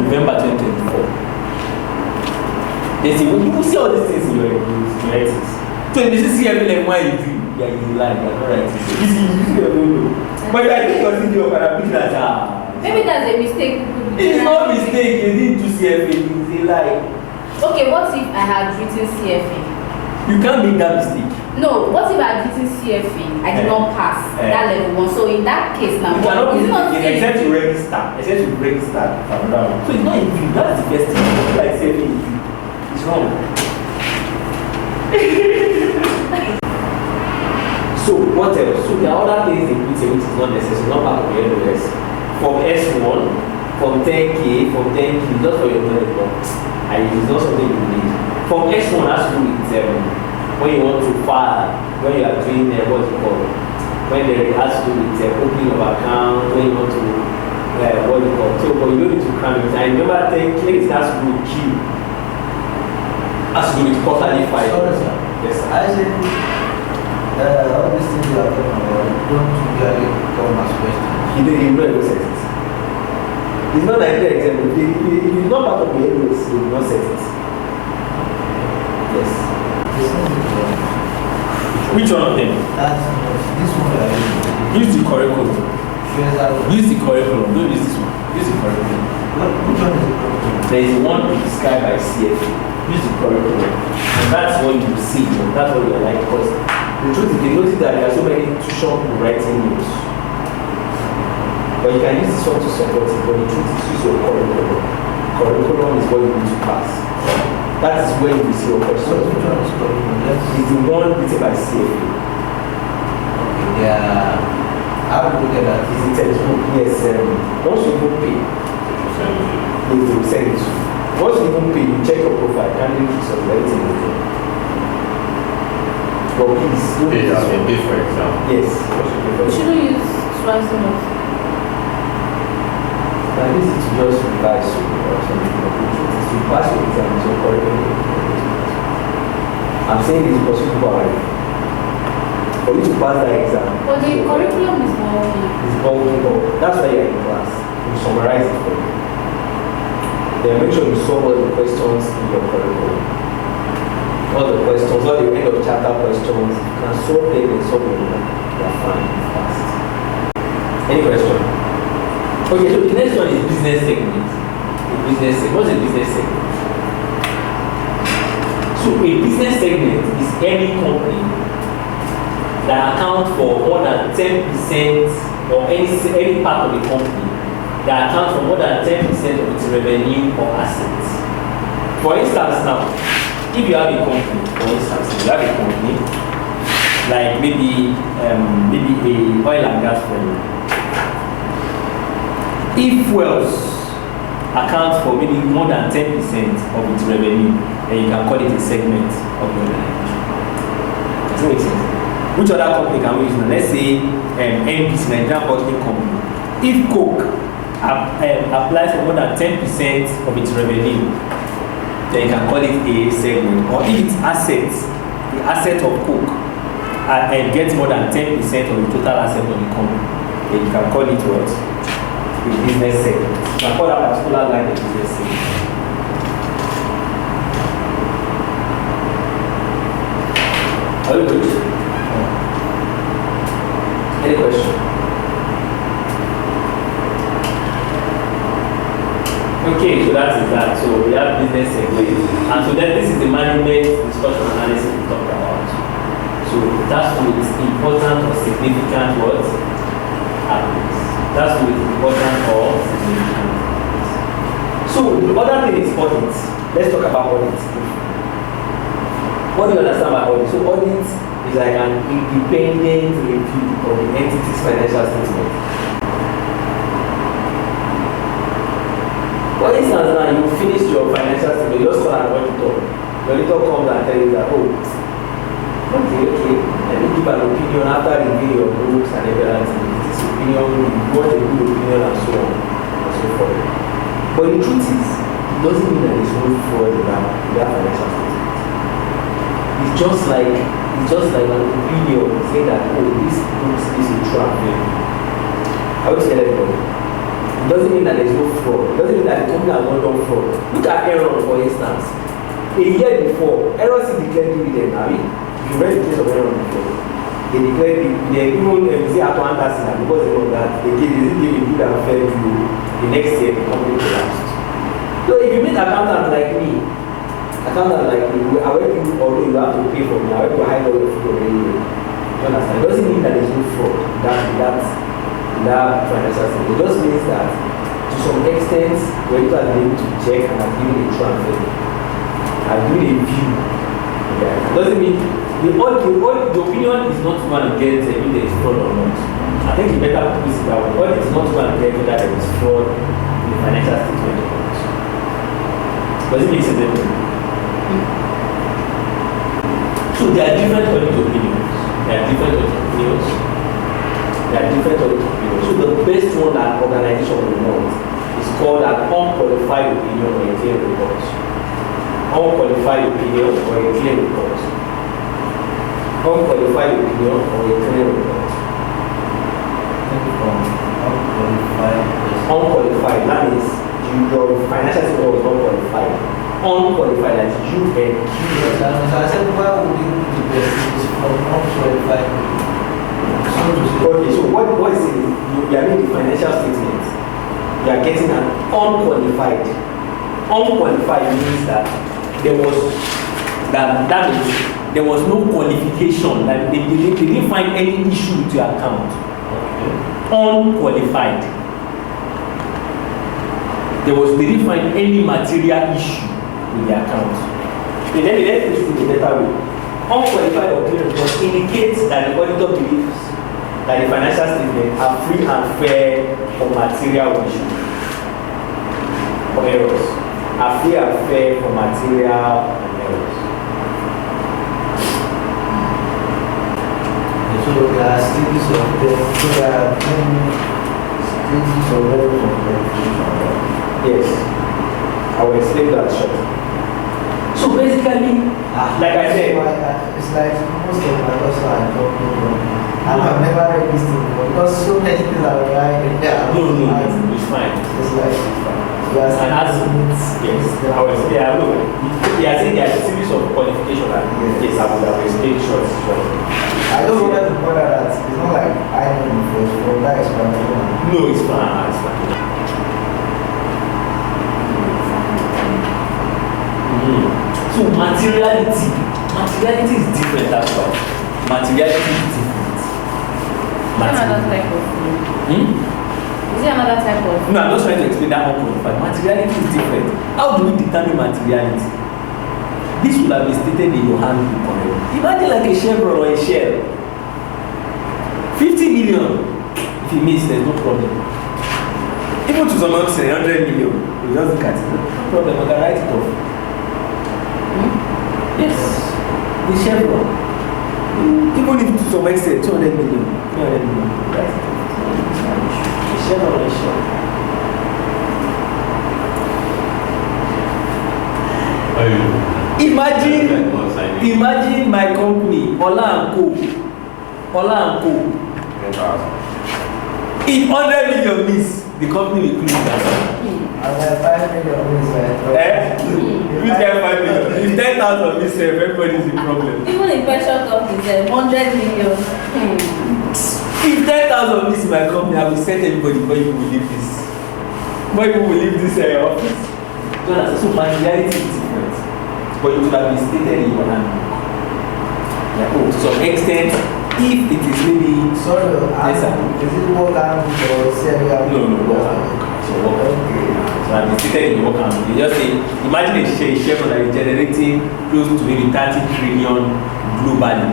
November 2024. Yes, you will see all these things in your writings. So if you see every level 1 you do, yeah, you lie, you are not writing. So you don't know. But I think you're thinking of an application. Maybe that's a mistake. It's not a mistake, you didn't do CFA, it's a lie. Okay, what if I had written CFA? You can't make that mistake. No, what if I had written CFA? I did not pass that level 1. So in that case now, You cannot it's not make it except you register from that. So it's not in view, that's the first thing. It's like CFA in view. It's wrong. So what else? So there are other things in PTA which is not necessary, not part of the LOS. From S1, from 10K, just for your knowledge, and it is not something you need. From S1 has to do with when you want to file, when you are doing what's it called? When there has to do with opening of account, when you want to what you call. So but you don't need to cram it. I remember 10K it has to do with Q. Has to do with quarterly file. Sorry, sir. Yes, sir. I said, all these things you are talking about don't usually come as questions. You know it set it. It's not like the example. If it is not part of the LOS, you will not set it. Yes. Which one of them? This one we are using. Use the curriculum. Yes, I will. Use the curriculum. Don't use this one. Use the curriculum. Which one is the curriculum? There is one prescribed by CFA. Use the curriculum. And that's what you see. That's what you are like. Because the truth is, you notice that there are so many tuition people writing notes. But you can use this one to support it. But the truth is, use your curriculum. Curriculum is what you need to pass. That is where you see your So question. which one is curriculum? It's the one written by CFA. Okay, yeah. How do you look at that? It's the textbook. Yes, once you even pay, they will send it to you. Once you even pay, you check your profile, candidates of everything is there. But please, don't Pay use as this a one. pay for exam. Yes, once you pay for We it. shouldn't use Swanson of Now this is to just revise you or something. But the truth is to pass your exams, your curriculum. I'm saying this because people are ready. For you to pass that exam, But the curriculum is bulky. it's bulky, but that's why you're in class. You summarize it for you. Then make sure you solve all the questions in your curriculum. All the questions, all the end of chapter questions, you can solve them and solve them. You're fine, fast. Any question? Okay, so the next one is business segment. The business segment. What's a business segment? So a business segment is any company that accounts for more than 10% or any part of the company that accounts for more than 10% of its revenue or assets. For instance now, if you have a company, for instance, if you have a company like maybe a oil and gas firm. If wells accounts for maybe more than 10% of its revenue, then you can call it a segment of the organization. Does that make sense? Which other company can we use now? Let's say NBC, Nigerian Bottling Company. If Coke applies for more than 10% of its revenue, then you can call it a segment. Or if its assets, the asset of Coke, gets more than 10% of the total asset of the company, then you can call it what? A business segment. You can call that particular line a business segment. Are you good? Any question? Okay, so that is that. So we have business segment. And so then this is the management discussion analysis we talked about. So that's with important or significant words. That's with important or significant. So the other thing is audit. Let's talk about audit. What do you understand by audit? So audit is like an independent review of the entity's financial statement. For instance, now you finish your financial statement, you just call an auditor. The auditor comes and tells you that, oh, okay, let me give an opinion after reviewing your books and everything. This opinion, you got a good opinion and so on and so forth. But the truth is, it doesn't mean that there's no fraud in that financial statement. It's just like an opinion saying that, oh, this book is a trap. I would tell everybody. It doesn't mean that there's no fraud. It doesn't mean that the company has not done fraud. Look at Enron, for instance. A year before, Enron still declared dividend. I mean, if you read the case of Enron before, they declared they even say at one person because they know that they give a good and fair view. The next year, the company collapsed. So if you meet accountant like me, I work you, although you have to pay for me, I work you high level of your anyway. You understand? It doesn't mean that there's no fraud that financial statement. It just means that to some extent, when you are able to check and have given a transfer, have given a view. Okay. It doesn't mean the opinion is not going to get if there is fraud or not. I think the better put it that way. Audit is not going to get whether there is fraud in the financial statement or not. Does it make sense? So there are different audit opinions. So the best one that organization will want is called an unqualified opinion or a clear report. Unqualified opinion or a clear report. Unqualified opinion or a clear report. Unqualified, that means your financial statement was not qualified. Unqualified, that is you and you. So I said, why would you do the best from unqualified? Okay, so what is it? You are making the financial statement. You are getting an unqualified. Unqualified means that there was no qualification. Like they didn't find any issue with your account. Unqualified. They didn't find any material issue with the account. let me put it in a better way. Unqualified opinion must indicate that the auditor believes that the financial statements are free and fair for material omissions or errors. Are free and fair for material and errors. So there are stages of there are many stages of levels of verification. Yes. I will explain that short. So basically, like I said, it's like most of my also are talking about. And I've never read this thing before because so many things are right there. no, it's fine. It's like And as yes, I will say, I know. He has said there are a series of qualifications that yes, I will explain short. I don't want to bother that. It's not like I know the first, but that is what I know. No, it's fine. It's fine. So materiality is different as well. Materiality is different. Another type of Is it another type of No, I'm just trying to explain that unqualified. Materiality is different. How do we determine materiality? This will have been stated in your handbook already. Imagine like a Chevron or a Shell. 50 million. If you miss, there's no problem. Even to someone say 100 million, you just look at it. No problem, I can write it off. Yes. The Chevron. Even if to some extent 200 million, 300 million, write it off. The Chevron or a Shell. Imagine my company, Ola & Co. If 100 million miss, the company will close down. I have 5 million minutes. Who's got 5 million? If 10,000 miss, everybody is the problem. even in pension companies, 100 million. If 10,000 miss in my company, I will send everybody before you will leave this. Before you will leave this office. So materiality is different. But it would have been stated in your handbook. To some extent, if it is maybe Sorry, yes, sir. is it work and or serial? No. So I've been stated in your work handbook. You just say, imagine a Chevron that is generating close to maybe 30 trillion globally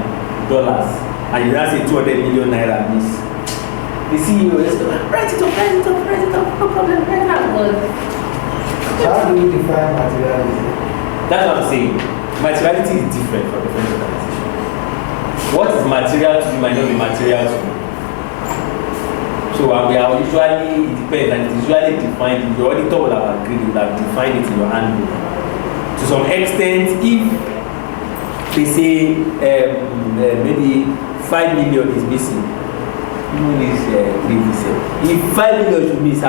dollars, and you just say 200 million naira miss. The CEO is write it up, no problem, write it up. So how do you define materiality? That's what I'm saying. Materiality is different for different organizations. What is material to you might not be material to you. So we are usually, it depends, and it is usually defined. The auditor will have agreed, will have defined it in your handbook. To some extent, if they say maybe 5 million is missing, if 5 million should miss,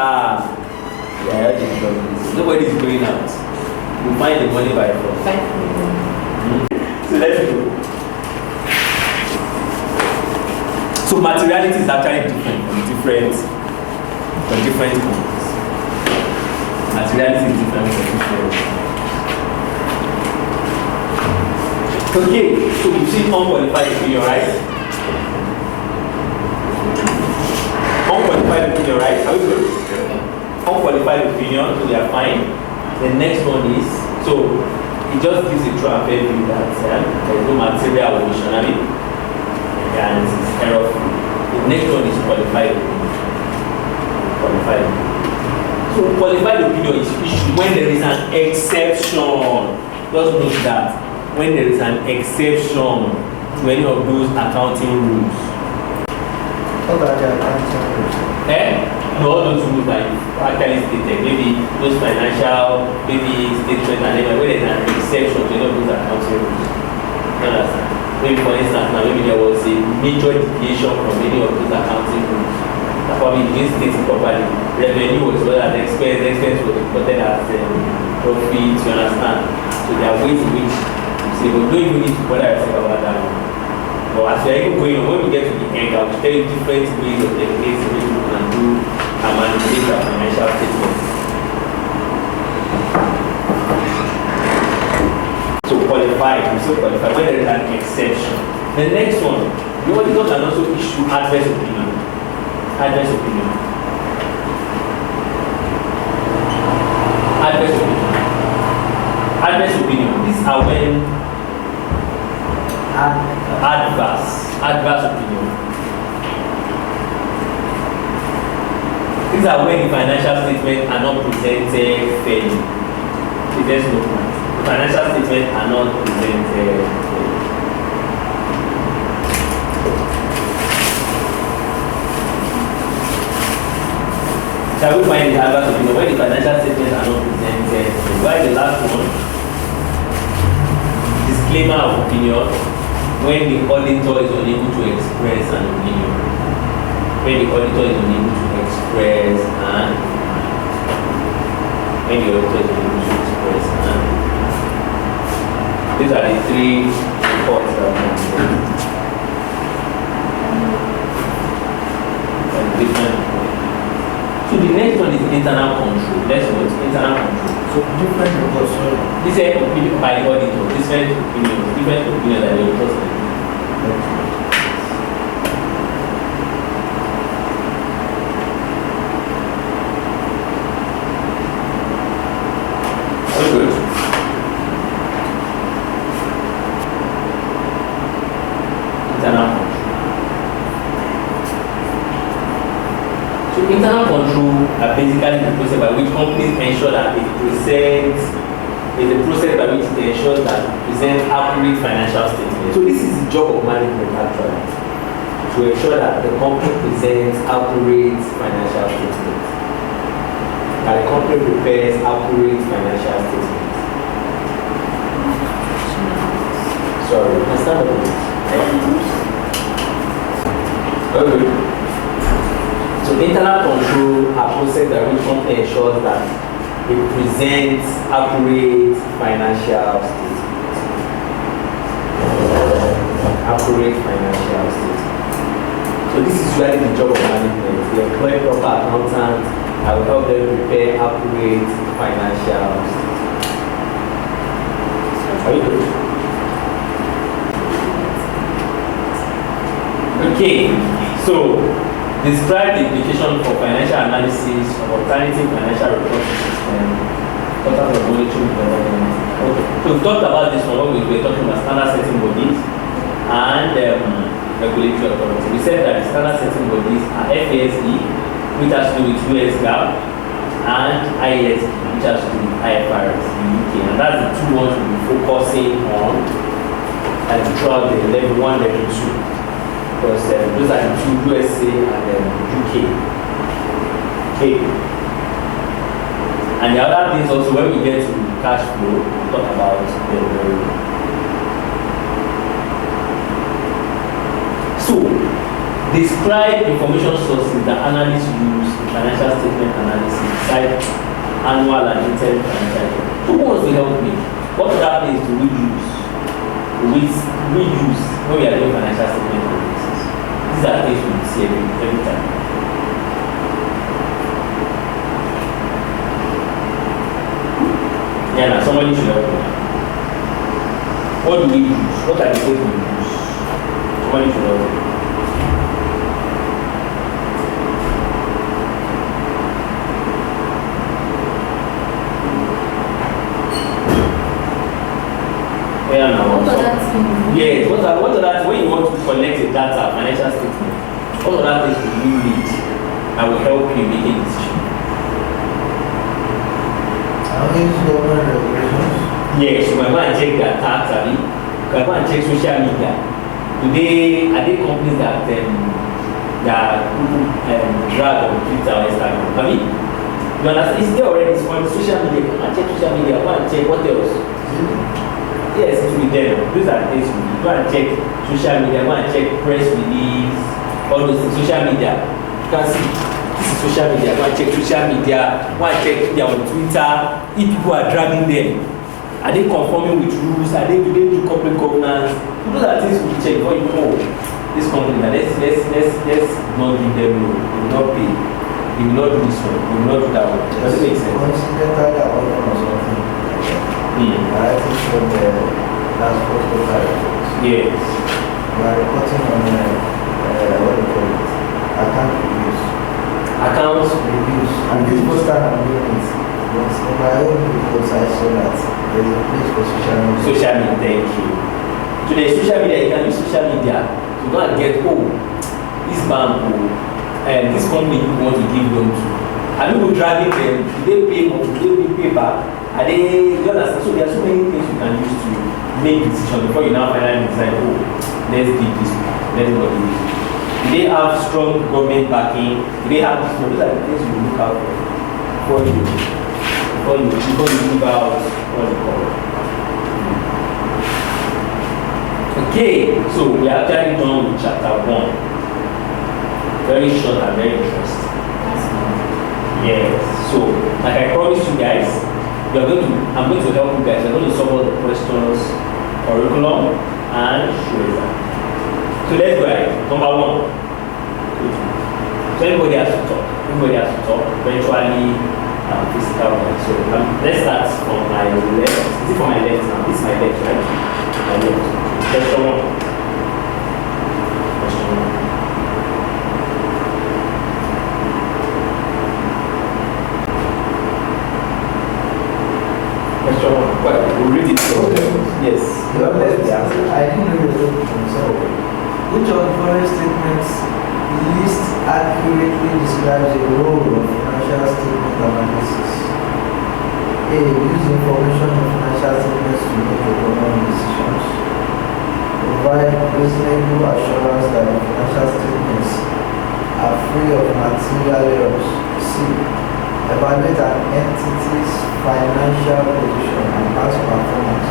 nobody is going out. You find the money by force. 5 million. So let's go. So materiality is actually different for different companies. Materiality is different for different. Okay, so you see unqualified opinion, right? Unqualified opinion, right? Are we good? Unqualified opinion, so they are fine. The next one is, so it just gives a true and fair view that there is no material omission, and it is error free. The next one is qualified opinion. So qualified opinion is issued when there is an exception. Just note that when there is an exception to any of those accounting rules. What are the accounting rules? No, all those rules are actually stated. Maybe those financial, maybe statement and then where there is an exception to any of those accounting rules. You understand? Maybe for instance, now maybe there was a major deviation from any of those accounting rules. That probably didn't state it properly. Revenue was well as expense was reported as profit, you understand? So there are ways in which you say, well, don't even need to bother yourself about that one. But as we are even going on, when we get to the end, I will tell you different ways of techniques in which we can do and manipulate our financial statements. So qualified, we still qualify when there is an exception. The next one, the auditor can also issue adverse opinion. Adverse opinion. Adverse opinion. Adverse opinion. This these are when And adverse opinion. These are when the financial statements are not presented fairly. If there's no point. The financial statements are not presented fairly. Shall we find the adverse opinion when the financial statements are not presented fairly? Why the last one? Disclaimer of opinion when the auditor is unable to express an opinion. When the auditor is unable to express an these are the three reports that we have. So the next one is internal control. Let's go to internal control. so different reports. This is opinion by the auditor, different opinions that the auditor said. Good. Internal control. So internal control are basically the process by which companies ensure that it presents is the process by which they ensure that it presents accurate financial statements. So this is the job of management actually, to ensure that the company presents accurate financial statements. That the company prepares accurate financial statements. Sorry, I stand up a bit. Okay. So internal control are process that which company ensures that it presents accurate financial statements. Accurate financial statements. So this is really the job of management. They employ proper accountants. I will help them prepare accurate financial statements. Are you good? Okay, so describe the implication for financial analysis of alternative financial reporting system, total of monitoring development. Okay, so we've talked about this one when we were talking about standard setting bodies and regulatory authority. We said that the standard setting bodies are FASB, which has to do with US GAAP, and IASB, which has to do with IFRS in UK. And that's the two ones we'll be focusing on throughout the level 1, level 2. Because those are the two, USA and UK. Okay. And the other things also, when we get to cash flow, we'll talk about them very well. So, describe information sources that analysts use in financial statement analysis besides annual and interim financial. Who wants to help me? What other things do we use? We use when we are doing financial statement analysis. These are things we see every time. Yeah, now somebody should help me. What do we use? What are the things we use? Somebody should help me. Yeah, now. Yes, what are that when you want to collect the data, financial statement, what are that things will you read that will help you make a decision? How is government regulations? Yes, you can go and check their tax, you can go and check social media. Today, are there companies that drag on Twitter or Instagram? I mean, you understand? It's there already, it's on social media. Go and check social media, go and check what else. Yes, it will be there. Those are things we do. Go and check social media, go and check press release, all those things. Social media. You can see this is social media. Go and check social media, go and check their on Twitter. If people are dragging them, are they conforming with rules? Do they do corporate governance? Those are things we check before you know this company. Now let's not give them loan. They will not pay. They will not do this one. They will not do that one. Does it make sense? Coincidental or something. I think from the last photo Yes. we are reporting on what do you call it? Account reviews. Accounts. Reviews. And this poster I'm doing it. But in my own reports I saw that There's a place for social media. Social media, thank you. So there's social media, you can use social media to go and get, this bank, this company you want to give loan to. Are you dragging them? Do they pay more? Do they pay back? Are they, you understand? So there are so many things you can use to make decisions before you now finally decide, let's give this, let's not do this. Do they have strong government backing? Do they have this? Those are the things you look out for before you give out what's it called. Okay, so we are actually done with chapter 1. Very short and very interesting. Yes. So, like I promised you guys, I'm going to help you guys. We're going to solve all the questions, curriculum, and Shweza. So let's go ahead. Number 1. So everybody has to talk. Eventually, physical one. So let's start from my left. Is it from my left now? This is my left, right? My left. Question 1. Question 1. Well, we'll read it. Yes. I didn't know you were looking so. Which of the following statements least accurately describes the role of financial statement analysis? A. Use information in financial statements to make economic decisions. Provide reasonable assurance that the financial statements are free of material errors. C. Evaluate an entity's financial position and past performance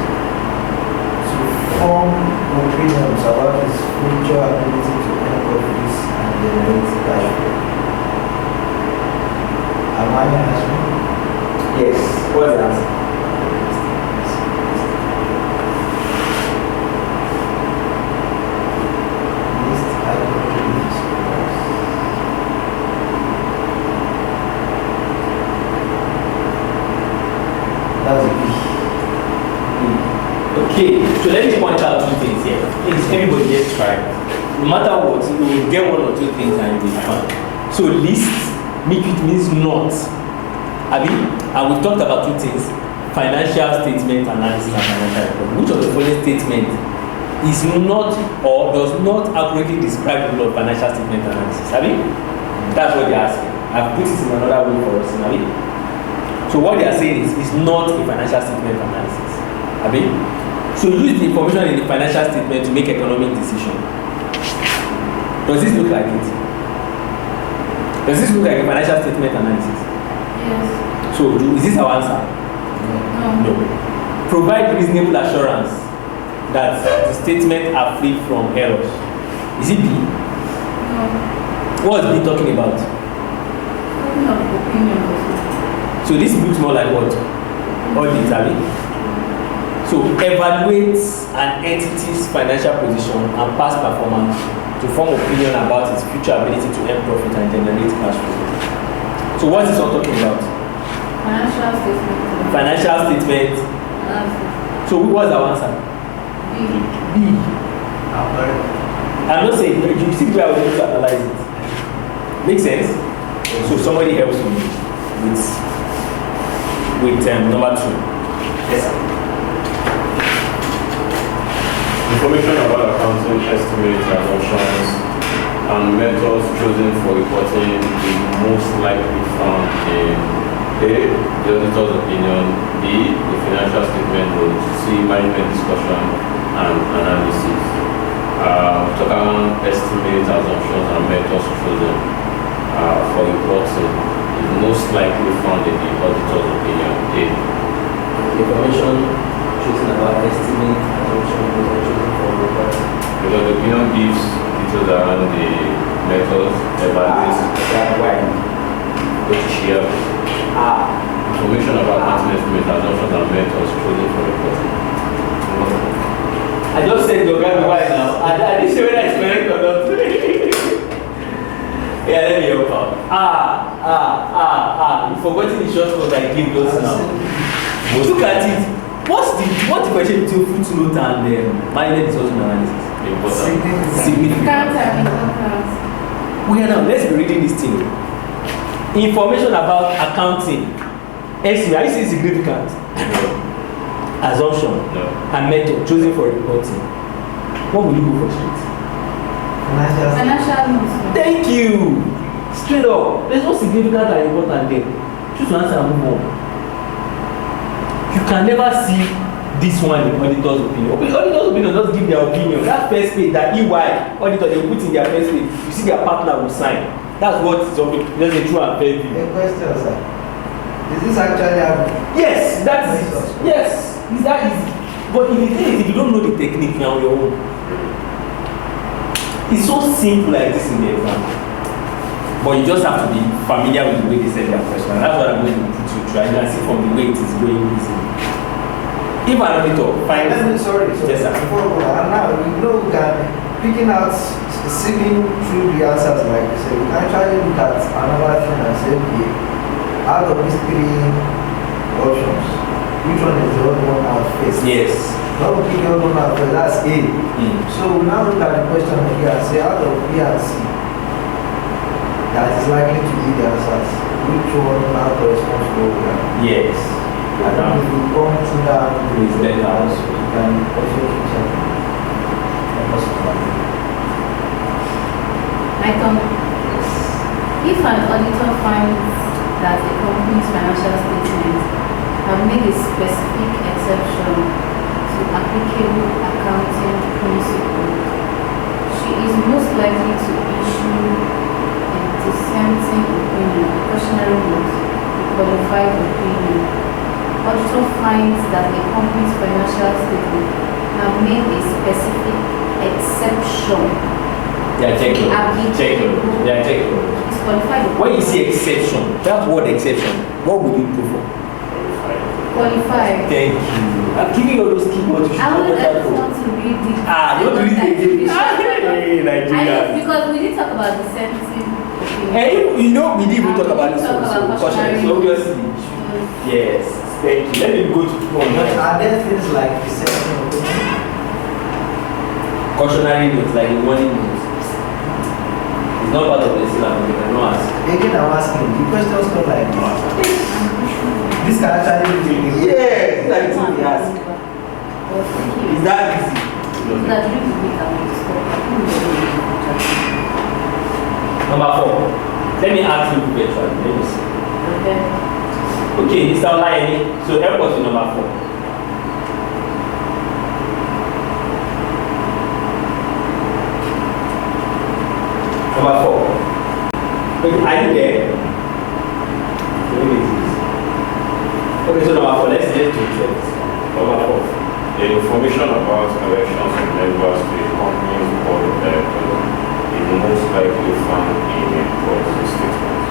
to form opinions about its future ability to earn profits and generate cash flow. Am I answering? Yes. What's the answer? Least accurately describes. That's a B. Okay, so let me point out 2 things here. Please, everybody gets tried. No matter what, you will get 1 or 2 things and it will be fun. So list, make it means not. And we've talked about 2 things. Financial statement analysis and financial report. Which of the following statement is not or does not accurately describe the role of financial statement analysis? That's what they're asking. I've put it in another way for us. So what they are saying is it's not a financial statement analysis. So use the information in the financial statement to make economic decision. Does this look like it? Does this look like a financial statement analysis? Yes. So is this our answer? No. Provide reasonable assurance that the statements are free from errors. Is it B? No. What is B talking about? Talking of opinions. So this looks more like what? Audit, So evaluate an entity's financial position and past performance to form opinion about its future ability to earn profit and generate cash flow. So what is this all talking about? Financial statement. Financial statement. So what's our answer? B. I'm not saying, you see where I was able to analyze it. Makes sense? So somebody helps me with number 2. Yes, sir. Information about accounting estimates, assumptions, and methods chosen for reporting is most likely found in A. The auditor's opinion, B. The financial statement notes, C. Management discussion and analysis. Talk around estimates, assumptions, and methods chosen for reporting is most likely found in the auditor's opinion, A. Information chosen about estimate, assumption, chosen for reporting. Because the opinion gives details around the methods, evaluates, which here. Information about accounting estimates, assumptions, and methods chosen for reporting. I just said you're going to why now. I didn't say whether it's correct or not. Yeah, let me help out. You've forgotten the shortcut I give those now. Look at it. What's the question between footnote and management discussion analysis? Significant. and important. We are now, let's be reading this thing. Information about accounting. Are you saying significant? assumption, No. and method chosen for reporting, what will you go for straight? Financial notes. Thank you. Straight up. There's no significant and important there. Choose to answer and move on. You can never see this one in auditor's opinion. Auditor's opinion just give their opinion. That first page, that EY auditor, they put in their first page. You see their partner will sign. That's what is on. There's a true and fair view. A question, sir. Is this actually happening? Yes, that's it. Yes, it's that easy. But if the thing is, if you don't know the technique, you're on your own. It's so simple like this in the exam. But you just have to be familiar with the way they set their question. That's what I'm going to put you through. And you can see from the way it is going easy. If an auditor finds... Sorry. Yes, sir. Before we go, and now we know we can, picking out, sieving through the answers like you said, we can actually look at another thing and say, okay, out of these three options, which one is the other one out first? Yes. Now we pick the other one out first, that's A. So we now look at the question here and say, out of B and C, that is likely to be the answers. Which one now corresponds to what? Yes. I don't know if we come to that. It's better also. You can also check. Item. If an auditor finds that a company's financial statements have made a specific exception to applicable accounting principles, she is most likely to issue a dissenting opinion, a cautionary note, a qualified opinion. Auditor finds that a company's financial statement have made a specific exception. They are checking. They are checking. It's qualified. When you see exception, that word exception, what would you go for? Qualified. Thank you. I'm giving you all those keywords. You should I know would that just for. want to read it. You want to read it? Hey, I Nigeria. know, because we did talk about dissenting opinion. And you know, we didn't even talk about this Talk one. about So, cautionary. So obviously, yes. Thank you. Let me go to one. Are there things like deception of opinion? Cautionary notes, like a warning note. It's not part of the syllabus. You cannot ask. Again, I'm asking, the questions come like this. This can actually be Yes, like it's what they ask. Is that easy? That really big Number 4. Let me ask you virtually. Let me see. Okay. Okay, Mr. Olayemi. So help us with number 4. Number 4. Okay, are you there? Okay, so number 4. Let's do it. Number 4. The information about elections of members to a company's board of directors is most likely found in a policy statement.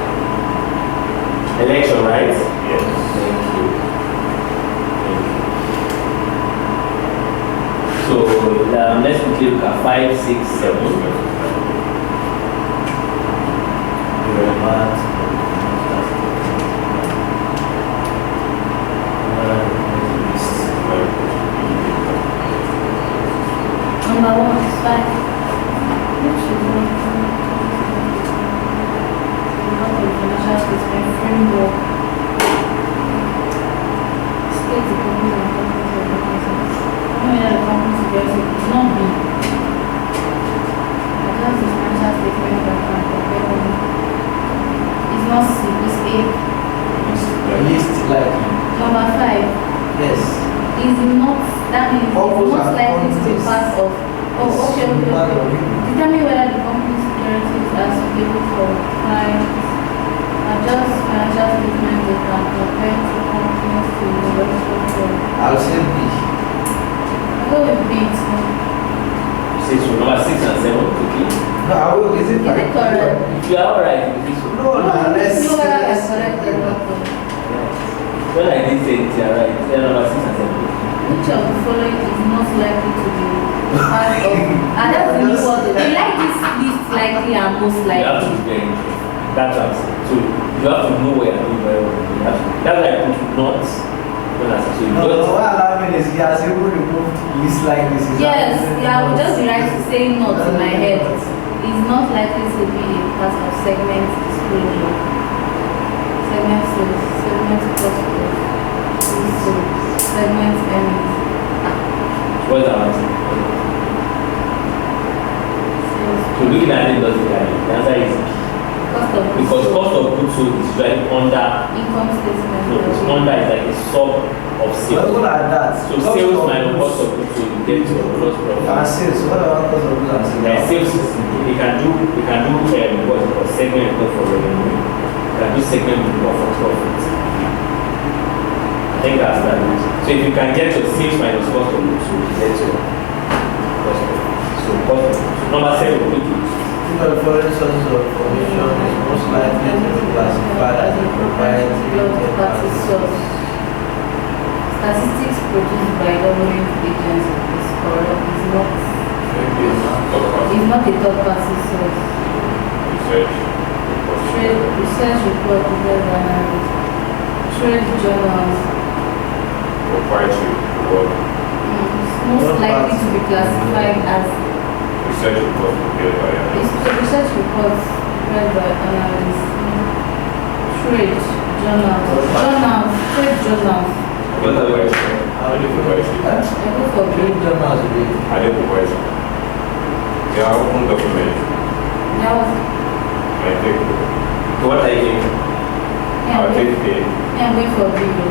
Election, right? Yes. Thank you. So let's quickly look at 5, 6, 7. Number 1 is 5. Which is not a financial statement framework. State the company and companies of businesses. When we are the companies together, it's not B. That's the financial statement that can compare them. It's not C, it's A. least likely. Number 5 Yes. is not, that means it's Purpose most and likely to be context. part of. Oh, okay. Determine whether the company's securities are suitable for clients. Adjust financial statements that can compare to companies to investor firm. I'll say B. Go with B. Say so. Number 6 and 7. Okay. No, I will. Is it Is it correct? If you are alright with this one. No, let's know whether let's- it's correct or not. When I did say it, you are right. Say number 6 and 7. Which of the following is most likely to be part of? And that's the new word. They like this least likely and most You have to likely. be very interested. That's what I'm saying. So you have to know where you're doing very well. You have to, that's why I put not. So you No, just, what alarming is he has even removed least like this. Yes, yeah, I would just be right to say not in my head. It's not likely to be a part of segment disclosure. Segment sales, segment cost of segment earnings. What's the answer? So looking at it logically, the answer is B. Cost of goods Because sold. cost of goods sold is usually under, Income statement. no, it's under is like a sub of Well, sales. look at that. So sales minus cost of goods sold, you get your gross And profit. sales, what about cost of goods and And sales? sales is, you can do what's it called, segment report for revenue. You can do segment report for profit. I think that's that. So if you can get your sales minus cost of goods sold, you get your cost of goods. So cost of goods. Number 7, look it. Which of the following sources of information is most likely to be classified as a proprietary Third party source. Statistics produced by government agencies is correct. Is not a third party source. Research report, business analysis, trade journals. It's most likely to be classified as Research report prepared by it's the research reports prepared by analysts. Trade journals, trade journals. What are the Huh? I go for Trade journals will be They are open document. that was I take What are you doing? I'll take A. I'm going for video.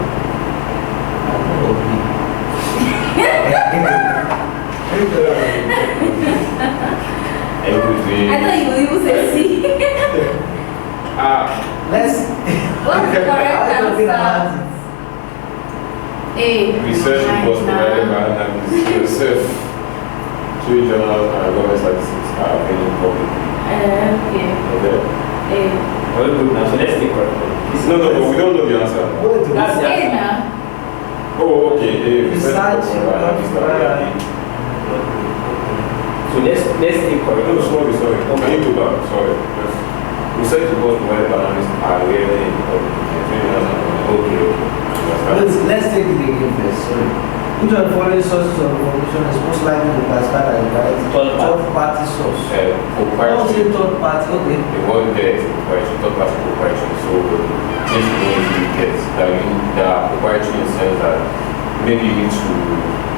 I look between. I thought you would even say C. Let's. What's the correct answer? A. Research reports provided by analysts yourself. Trade journals and government statistics are available publicly. Okay. Okay. A. Very good now. So let's take correct. No, but we don't know the answer. That's the A answer. now. Oh, okay. A. Research Research report by analysts are available. So let's take correct. No, sorry. Can you go back? Sorry. Yes. Research reports provided by analysts are available publicly. Okay. Let's take it again first. Sorry. Which of the following sources of information is most likely to be classified as a third party source? I don't Proprietary. say third party, okay. The word there is proprietary, third party proprietary. So this means you get that they are proprietary in the sense that maybe you need to,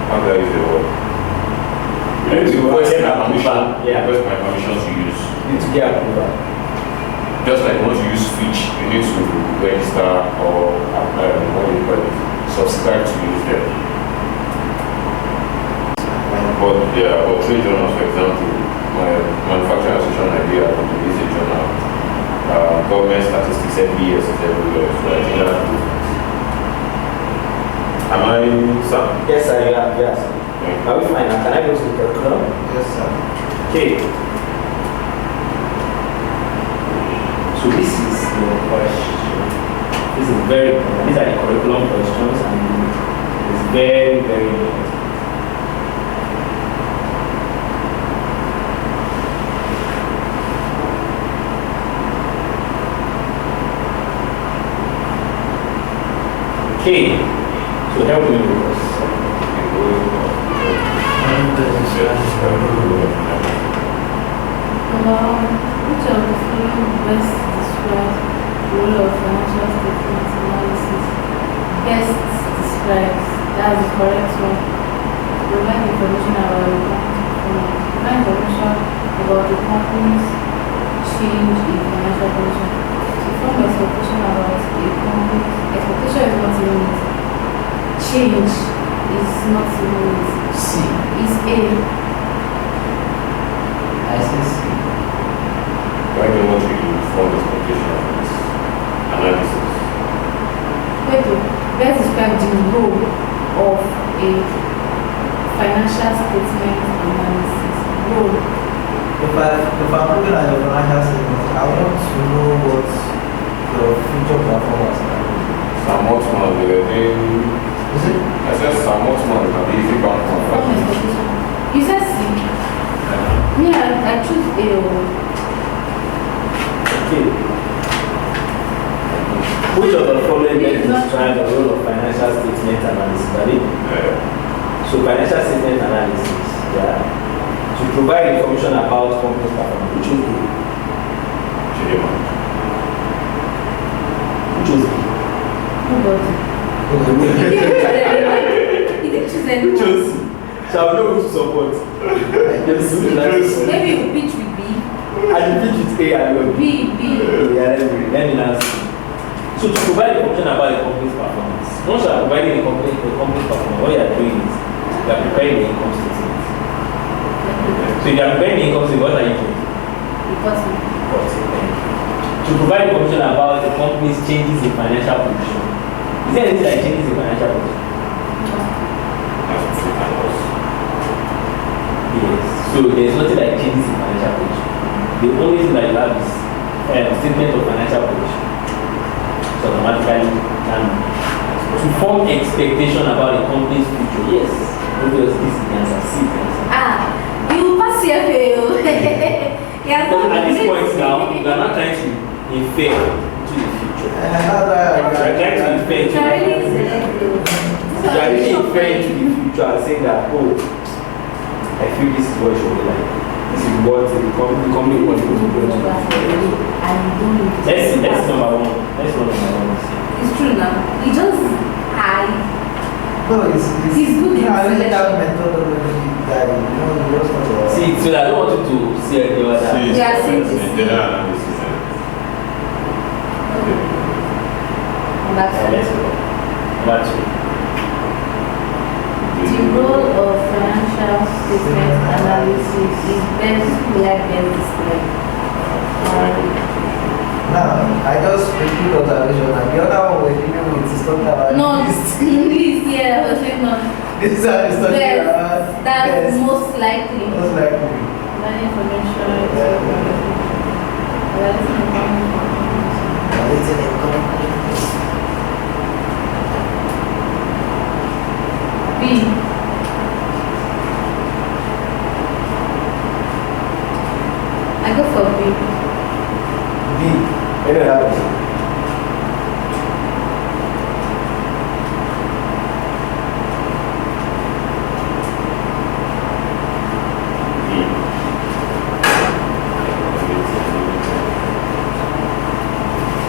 how do I use the word? You need to request get my approval. permission, Yeah. request my permission to use. You need to get approval. Just like once you use Switch, you need to register or what do you call it, subscribe to use them. But trade journals, for example, my manufacturing association Nigeria is a journal. Government statistics MBS is everywhere, so I think that's the difference. Am I, sir? Yes, sir. Yeah, yes. Okay. Are we fine now? Can I go to the curriculum? Yes, sir. Okay. So this is your question. This is very important. These are the curriculum questions and it's very, very important. Okay. So help me with this. Which of the following best describes the role of financial statement analysis? Best describes, that's the correct one. Provide information about the company's performance. Provide information about the company's change in financial condition. To form expectation about a company's expectation is not limit. Change is not limit. C. Is A. I say C. Why do you want to form this quotation of this analysis? Wait, best describe the role of a financial statement analysis. Role. If I'm looking at your financial statement, I want to know what your future performance can be. Sam Otman, they were doing. Is it? I said Sam Otman, can be easy bank Form conversion. expectation. You said C. Me, I choose A. Okay. Which of the following best describe the role of financial statement analysis? Ready? So financial statement analysis, yeah, to provide information about company's performance. Which is A? Chidema. Which is B? Nobody. Okay. choose We anyone. chose. So I know who to support. Maybe you pitch with B. And you pitch with A and you B, B. Yeah, let me now see. So to provide information about the company's performance, once you are providing the company's performance, what you are doing is you are preparing the income statement. So if you are preparing the income statement, what are you doing? Reporting. To provide information about the company's changes in financial position. Is there anything like changes in financial position? Yes. So there's nothing like changes in financial position. The only thing that you have is statement of financial position. So automatically to form expectation about the company's future. Yes. Obviously this is the answer. C. You pass CFA. Yeah, But at this point now, we are not trying to infer to the future. We are trying to infer to the future. You are really inferring to the future and saying that, oh, I feel this is what it should be like. This is what the company wants to do. Let's see number one. Let's go number one. It's true now. He just high. No, it's He's good in I really selection. have methodology that you just want to See, so I don't want you to see any other. We are saying this. General analysis. That's Let's go. Number two. the role of financial statement analysis is best displayed. Now, I just repeat observation, and the other one we're dealing with is talking about No, this. please, yeah, I was like, no. This is talking about Yes, that's yes, most likely. most likely. That information is It's an income. B. I go for B. B. Any other person?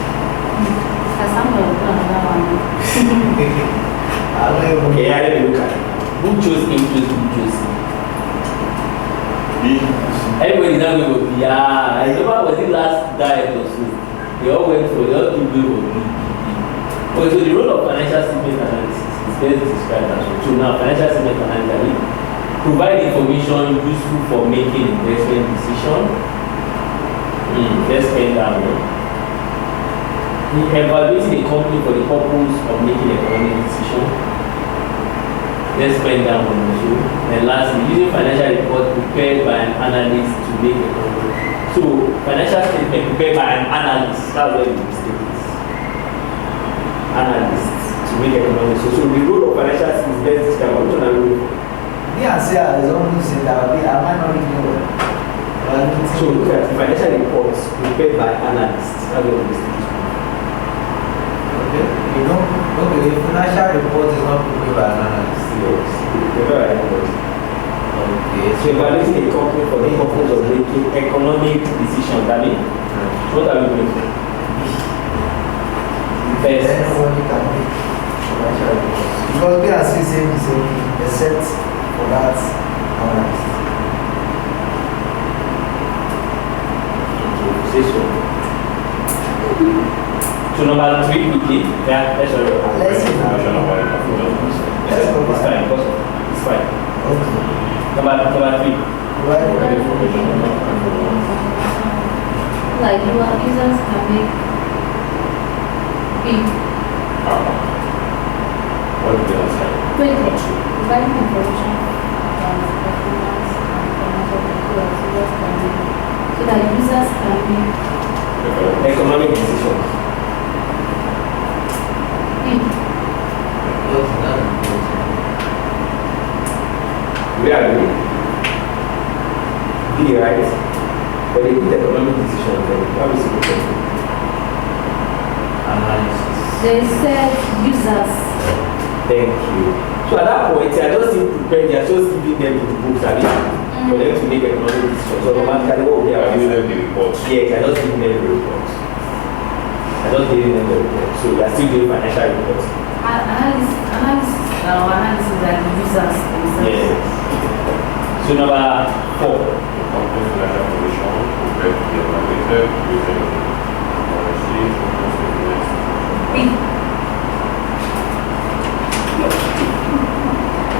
Has someone done another one? I don't even Okay, yeah, let me look at it. Who chose A, who chose C? B. Everybody now going to be, I remember was the last diet or so. They all took going for B. Okay, so the role of financial statement analysis is best described as well. So now financial statement analysis provide information useful for making investment decision. Let's spend that one. Evaluating a company for the purpose of making economic decision. Let's spend that one also. And lastly, using financial report prepared by an analyst to make economic. So financial statement prepared by an analyst. That's where the mistake is. Analysts to make economic. So the role of financial is best described. Me and Sarah is almost saying that I might not really know. So look at the financial reports prepared by analysts. That's where the mistake is. Okay, you know, okay, the financial report is not prepared by an analyst. Yes. Prepared by analysts. Okay, So evaluating a company for the purpose of making economic decisions. I mean, what are we doing? Best. anybody can make financial reports. Because we are still saying the same thing, except for that analyst. Say so. So number 3 quickly. Yeah, let's go. Let's see. Information about the performance. Let's go It's back. fine. It's fine. Okay. Number 3. Right. Information about performance. Like your users can make B. What did they say? Wait, What to? providing information about performance and financial control users can make so that users can make Economic decisions. B. Okay, now. We agree. B, right? But they put economic decisions there. That was a Analysis. They said users. Thank you. So at that point, I just need to prepare, they are just giving them the books, I mean, for them to make economic decisions. So automatically, what we are Give them the report. yes, I just giving them the reports. I just giving them the reports. So they are still doing financial reports. Analysis Our analysis are the users themselves. Yes. So number 4. The company's financial position compared to the evaluated using balance sheet, income statements. B.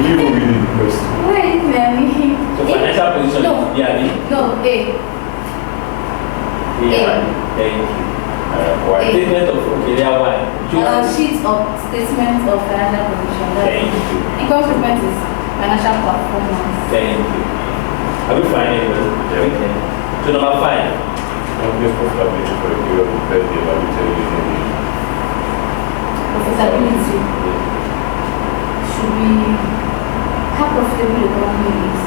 You will be the best. Wait, Mary. So financial position No. is B. No, A. Yeah. Thank you. Why? Statement of okay, there one. Sheet of statement of financial position. Thank you. Income statement is financial performance. Thank you. Are we fine? Everything. So number 5. Company's profitability for the period compared to the evaluated using the Profitability should be how profitable the company is.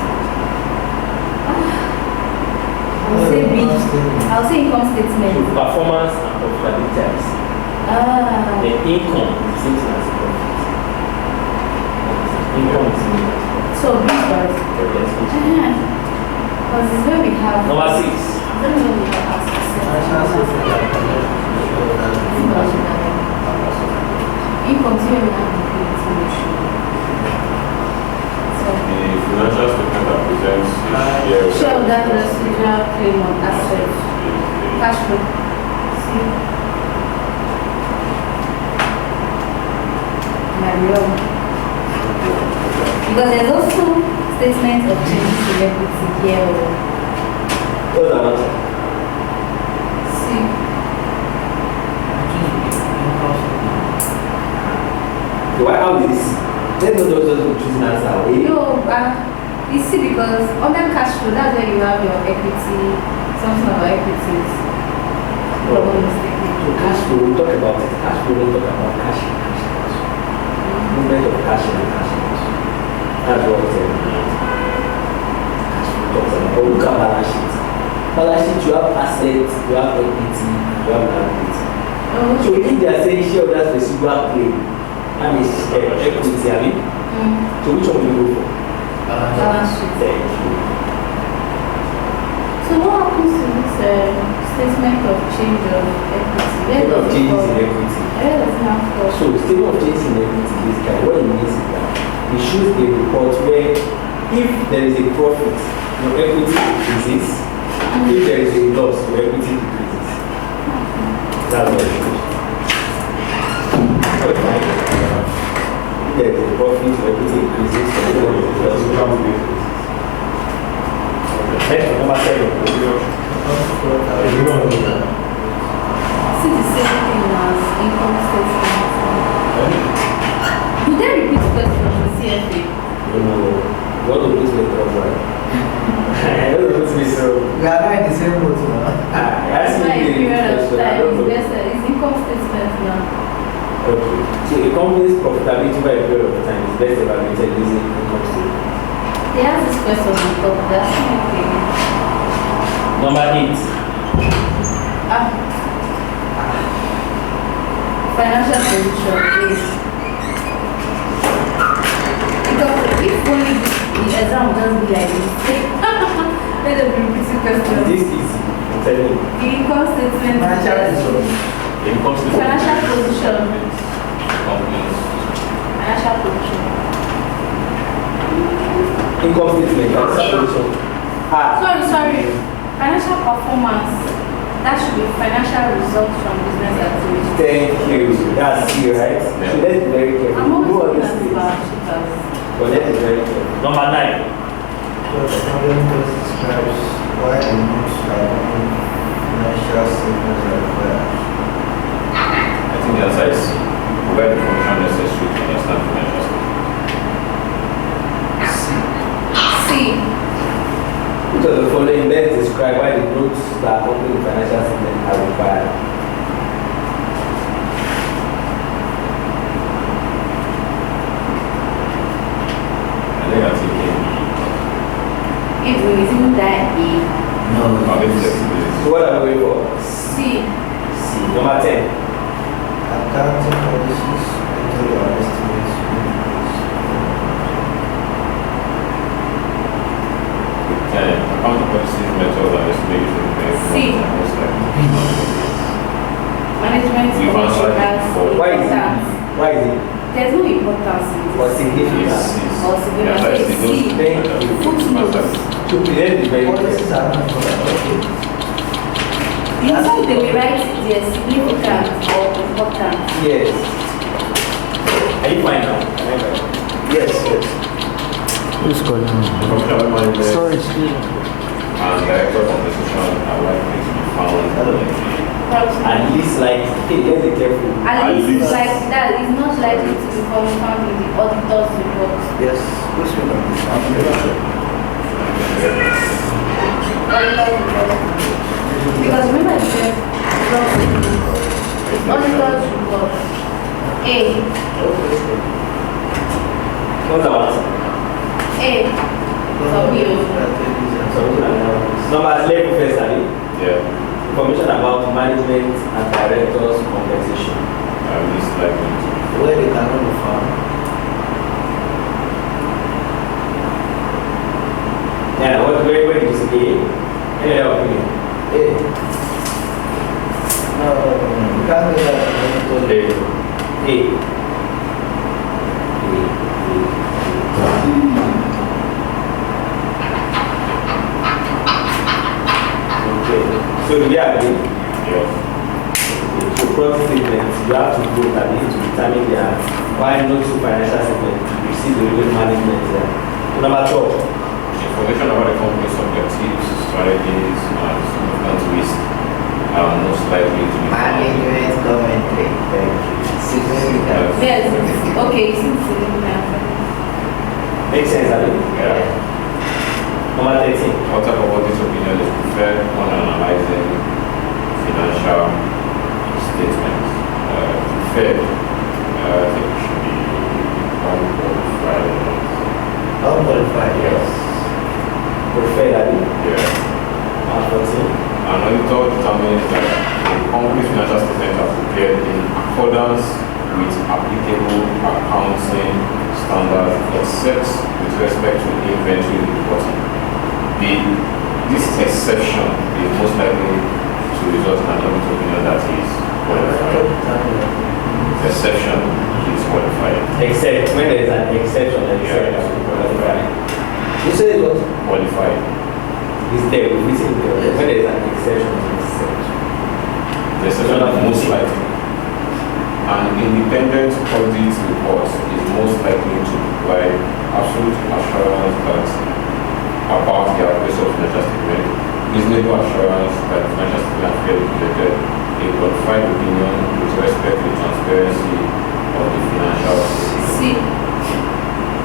I'll say B. I'll say income So statement. performance and profitability are the same. The income is the same thing as profit. Income is the same as profit. So B first. Yes, please. Because it's where we have. Number 6. I don't know where we have access. Financial statement are connected to show that Income is where we have the information. So. The financial statement that presents the Show that residual claim on assets. Cash flow. See? Mario. Because there's also statement of changes in equity here. Those are not. See? Why how is this? Let's not just choose an answer. No, you see, because under cash flow, that's where you have your equity, something about equities. If I'm not mistaken. So cash flow, we talk about it. Cash flow, we talk about cash in, cash out. Movement of cash in and cash out. That's what cash flow talks about. But look at balance sheet. Balance sheet, you have assets, you have equity, you have liability. So if they are saying shareholders residual claim, that means equity, I mean. So which one will you go for? Balance sheet. Thank you. So what happens to this statement of change of equity? Statement of changes in equity. Where does it have for? So statement of changes in equity basically what it means is that it shows a report where if there is a profit, your equity increases. If there is a loss, your equity decreases. That's what it shows. If there is a profit, your equity increases. If there is a loss, your equity decreases. Next, number 7. See the same thing as income statement. Did they repeat the question from the CFA? No, what do we do with the right? I don't know what to say. we are not in the same boat now. That's My period of I time don't is know. better. It's income statement now. Okay. So a company's profitability by a period of time is best evaluated using income statement. They ask this question on top. That's okay. Number 8. Financial position is because if only the exam would just be like this, let them be repeating Is questions. this easy? I'm telling you. The income statement. Financial is- position. income statement. Financial position. Companies. Financial position. Income statement, that's calculation. Sorry. Financial performance. That should be financial results from business activities. Thank you. That's you, right? So let's be very careful. I'm always Who are looking these at the things? balance sheet as But let's be very careful. Number 9. So the problem just describes why a note like financial statements are required. I think the answer is where the function necessary to understand financial statement. C. Which of the following best describe why the notes that accompany financial statement are required? I think that's it. It will even that A. Having flexibility. So what are we waiting for? C. C. Number 10. Accounting policies, method or estimates. Accounting policies, methods, and estimates. C. Management We've answered as before. Why is it? important. Why is it? there's no importance in or this. significance. Or significance. So it's C. Footnotes. To present the very Policies are not important. Okay. Inside they will write their significant or important. Yes. Are you fine now? Yes, yes. Who's calling me? Information management Sorry, excuse me. and director compensation are likely to be found At least like, Okay, let's be careful. At At least least. like that is not likely to be found in the auditor's report. Yes. Who's going on this? Auditor's report. Because remember the said auditor's report. A. what's the answer? A. For me. Number 11 first, Abi. Yeah, Information about management and directors' compensation. at least likely to. Where they cannot be found. Yeah, where did you say A? Any other opinion? Hey. No, you can't do that. A. A. Okay. So do we agree? Yeah. So cross statements, you have to go at it to determine their why not to financial statement you see the real management there. Number 12. Information about the company's objectives, strategies, and significant risk are most likely to be found. Management commentary. Thank you. Significant. Yes. Okay, you see significant. Makes sense, Abi? Yeah. Number 13. What type of audit opinion is preferred when analyzing financial statements? Preferred, I think it should be unqualified. Unqualified. Yes. Prefer, Abi? Yeah. Number 14. An auditor determines that the company's financial statements are prepared in accordance with applicable accounting standards, except with respect to inventory reporting. This exception is most likely to result in an audit opinion that is qualified. Exception is qualified. Except when there is an exception, there is Yeah. qualified. You say it was? Qualified. It's there, we see it there. When there is an exception, it's an exception. The exception is most likely. An independent audit report is most likely to provide absolute assurance that about the accuracy of financial statement, reasonable assurance that the financial statement are fairly presented, a qualified opinion with respect to the transparency of the financial statement. C.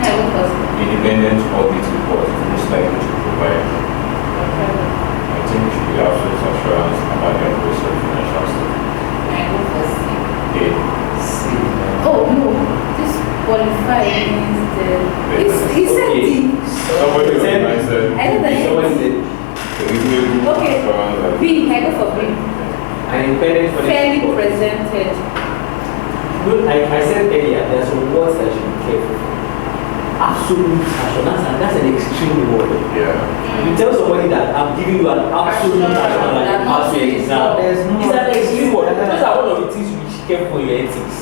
No, it was. Independent audit report is most likely to provide, I think, it should be absolute assurance about the accuracy of financial statement. I go for C. A. Oh no, this qualified means the. He said Okay. D. Somebody Said- recognized that I know that. Somebody said, the reasonable Okay. assurance that B. I go for B. an independent for Fairly presented. Look, I said earlier, there are some words that should be careful. Absolute assurance, and that's an extreme word. Yeah. You tell somebody that I'm giving you an absolute assurance like That you pass your nothing is exam. There's no- It's an extreme word. Those are one of the things you should be careful for your ethics.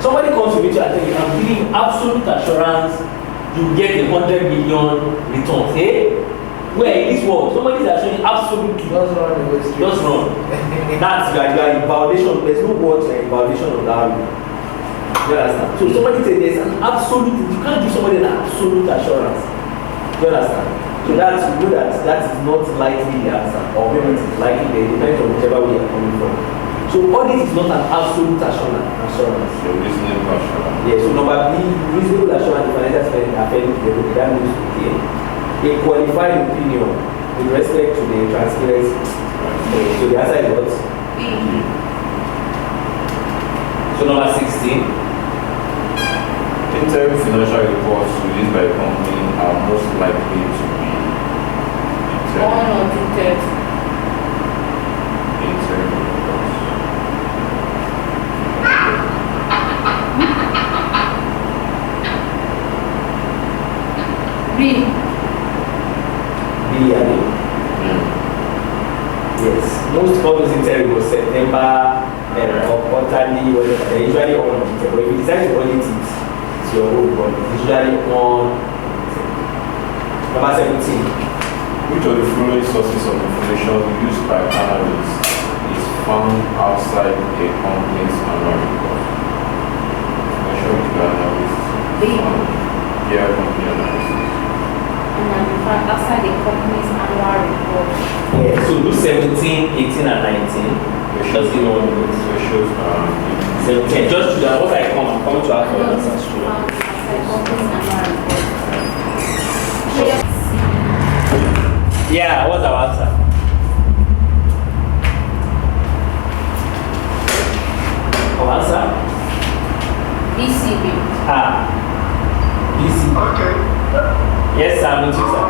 Somebody comes to me to tell you, I'm giving you absolute assurance you get a 100 million return. Eh? Where in this world, somebody is assuring you absolutely. Just run away straight. Just run. That's you are in violation. There's no words like in violation of that rule. You understand? So somebody says there's an absolute, you can't give somebody an absolute assurance. You understand? So that's, you know that is not likely the answer, or maybe it is likely, it depends on whichever way you're coming from. So audit is not an absolute assurance. So reasonable assurance. Yeah, so number B, reasonable assurance the financial spending affecting the group, that means okay. A qualified opinion with respect to the transparency. So the answer is what? B. So number 16. Interim financial reports released by the company are most likely to be interim Unaudited. reports. B. B, I mean. Yes. Most of those interim was September or quarterly, whatever, they're usually unaudited. But if you decide to audit it, it's your own, but it's usually unaudited. Number 17. Which of the following sources of information used by analysts is found outside a company's annual report? Information used by analysts is found via company analysis. And then we find outside the company's annual report. Yeah, so do 17, 18, and 19. Just give me one minute. Ratios 17. Just do that. What I come to our And answers. also found outside company's annual report. Yeah, what's our answer? Our answer? BCB. BC. Okay. Yes, sir, me too, sir.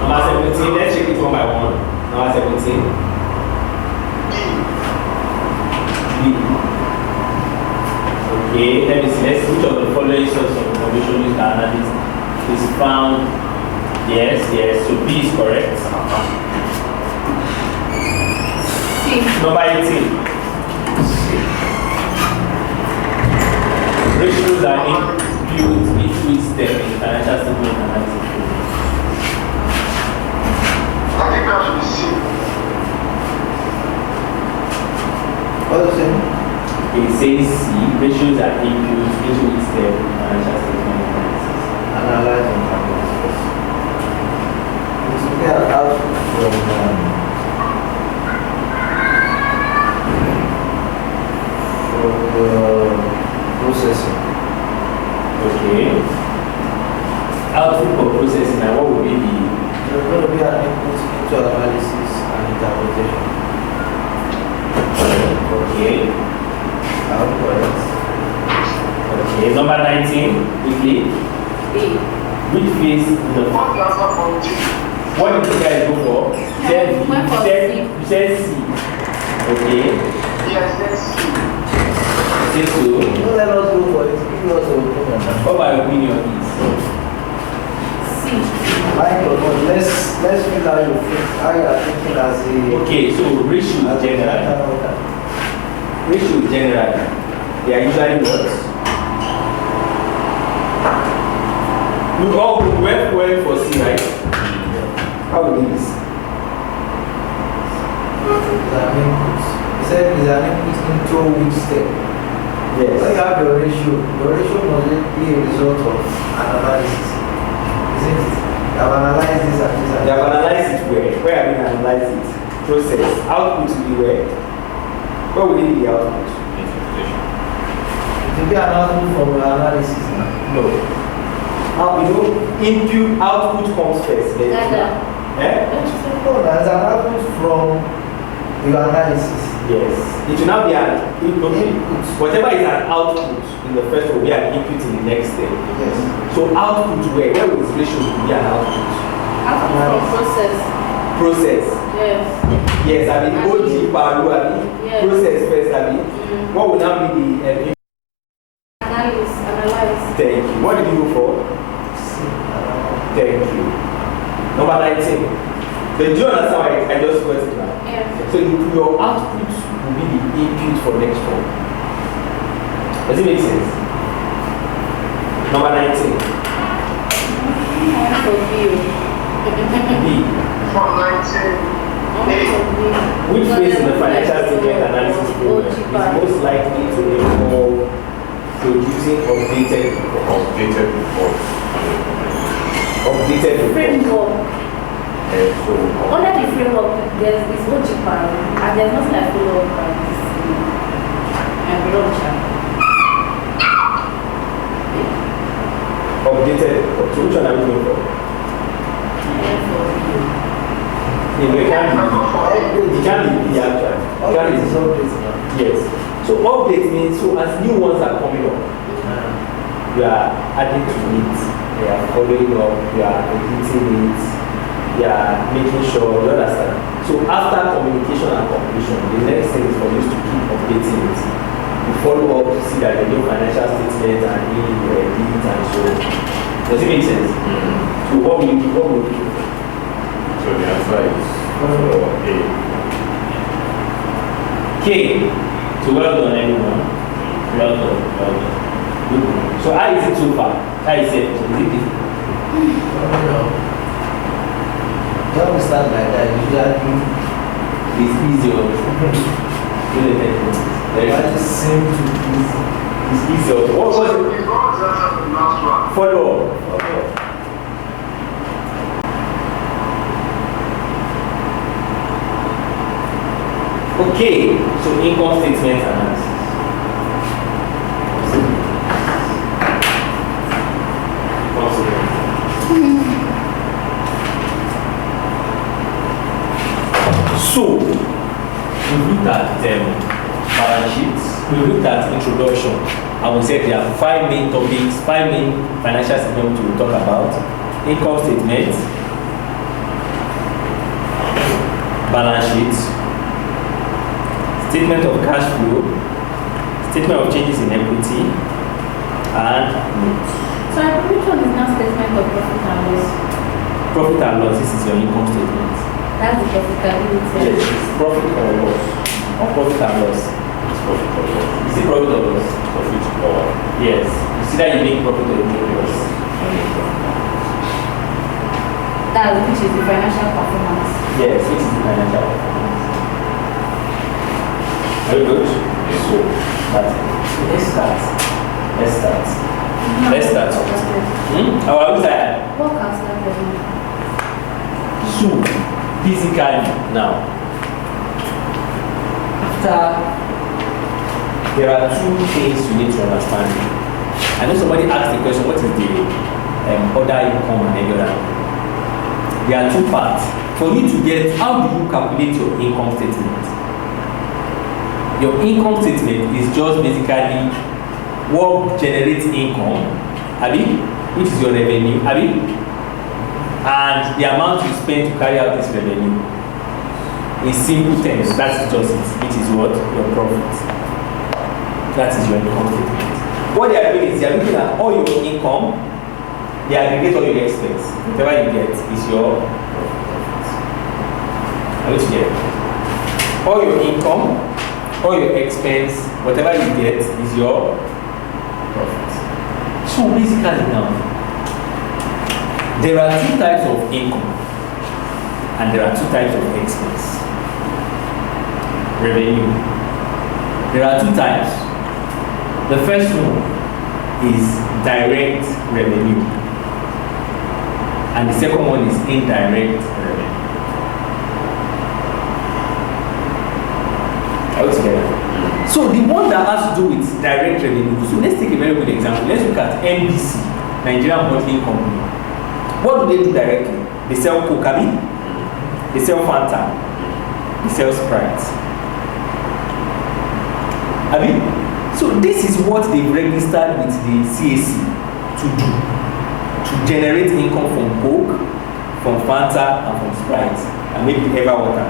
Number 17, let's check it one by one. Number 17. B. Okay, let me see. Let's see which of the following sources of information used by analysis is found. Yes, so B is correct. C. Number 18. Ratios are input into its step in financial statement analysis. I think that should be C. What is it? It says C, ratios are input into its step in financial statement analysis. Analyzing companies. It's okay, out from the processing. Okay. Output for processing, and what would be the There's going to be an input into analysis and interpretation. okay? Correct. Okay, number 19, quickly. B. Which phase in the What's the answer from D? what did you guys go for? You said B. Went for C. You said C. Okay. Yes, let's see. Say so. Don't let us go for it. Give us an opinion. What my opinion is? C. Let's figure out your think. How you are thinking as a. Okay, so ratio as a generally. Ratio generally. They are usually what? We all went well for C, right? How will it be? He said it's an input into which step. When you Yes. have your ratio must be a result of an analysis. Isn't it? You have analyzed this and this and They have analyzed it where? Where have you analyzed it? Process. Output will be where? Where will it be the output? Interpretation. it will be an output from your analysis now. No. Now, you know, input, output comes first. Then Dada. eh? No, there's an output from your analysis. Yes. It will now be an input. Input. Whatever is an output in the first will be an input in the next step. Yes. So output where is ratio will be an output? Output from process. Process. Yes. Yes, I mean OG Paru, I mean Yes. process first, I mean. Mm. What will now be the Analyze. thank you. What did you go for? Thank you. Number 19. Then do you understand why I just got it now? Yes. So your output will be the input for next one. Does it make sense? Number 19. For B. B. From 19. Which phase in the financial statement analysis program is most likely to involve producing updated reports? Updated reports. Updated reports. Framework. So, Under the framework, there's this OGPAR, and there's nothing like follow up by this and production. Updated reports. So which one are we going for? It can't be B actually. It can't Update is be. update now. Yes. So update means so as new ones are coming up, you are adding to it, you are following up, you are editing it, you are making sure you understand. So after communication and completion, the next thing is for you to keep updating it. You follow up to see that the new financial statement and you edit and so. Does it make sense? So what will you do? so the answer is A. K. So well done, everyone. Well done, well done. Good. So how is it so far? How is it? Is it difficult? When we start like that, usually It's easier. why it seem to be easy. It's easier. What was it? It's not just the last one. Follow. Okay, so income statement analysis. So, we looked at balance sheets, we looked at introduction, and we said there are 5 main topics, 5 main financial statements to talk about. Income statement, balance sheets, statement of cash flow, statement of changes in equity, and notes. So which one is now statement of profit and loss? Profit and loss, this is your income statement. That's the profitability. Yes, it's profit or loss. Or profit and loss. It's profit or loss. Is it profit or loss? Profit or Yes. You see that you make profit or you make loss. That's which is the financial performance. Yes, which is the financial performance. Very good. So, that's it. Let's start. Let's start. Our outside. What can start with? So, physically now, after there are 2 things you need to understand. I know somebody asked the question, what is the other income and every other? There are 2 parts. For you to get, how do you calculate your income statement? Your income statement is just basically what generates income, which is your revenue, and the amount you spend to carry out this revenue. In simple terms, that's just it, which is what? Your profit. That is your income statement. What they are doing is they are looking at all your income, they aggregate all your expense. Whatever you get is your profit. Are you together? All your income, all your expense, whatever you get is your profit. So basically now, there are 2 types of income and there are 2 types of expense. Revenue. There are 2 types. The first one is direct revenue and the second one is indirect revenue. All together. So the one that has to do with direct revenue, so let's take a very good example. Let's look at NBC, Nigerian Bottling Company. What do they do directly? They sell Coke, they sell Fanta, they sell Sprite. So this is what they've registered with the CAC to do, to generate income from Coke, from Fanta, and from Sprite, and maybe Ever Water.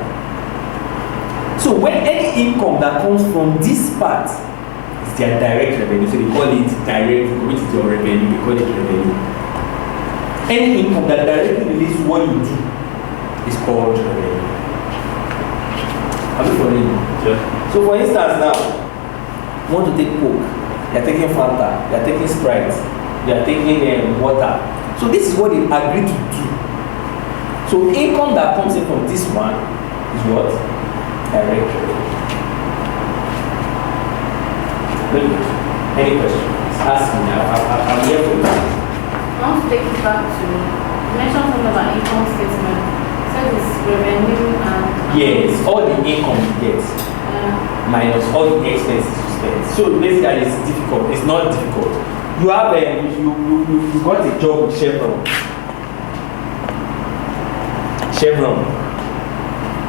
So when any income that comes from this part is their direct revenue, so they call it direct, which is your revenue, they call it revenue. Any income that directly relates to what you do is called revenue. Are you following? Yeah. So for instance now, you want to take Coke, you are taking Fanta, you are taking Sprite, you are taking water. So this is what they agreed to do. So income that comes in from this one is what? Direct revenue. Very good. Any questions? Ask me now. I'm here for you. I want to take it back to, you mentioned something about income statement. So it's revenue and... Yes, all the income you get minus all the expenses you spend. So basically it's difficult. It's not difficult. You have you got a job with Chevron,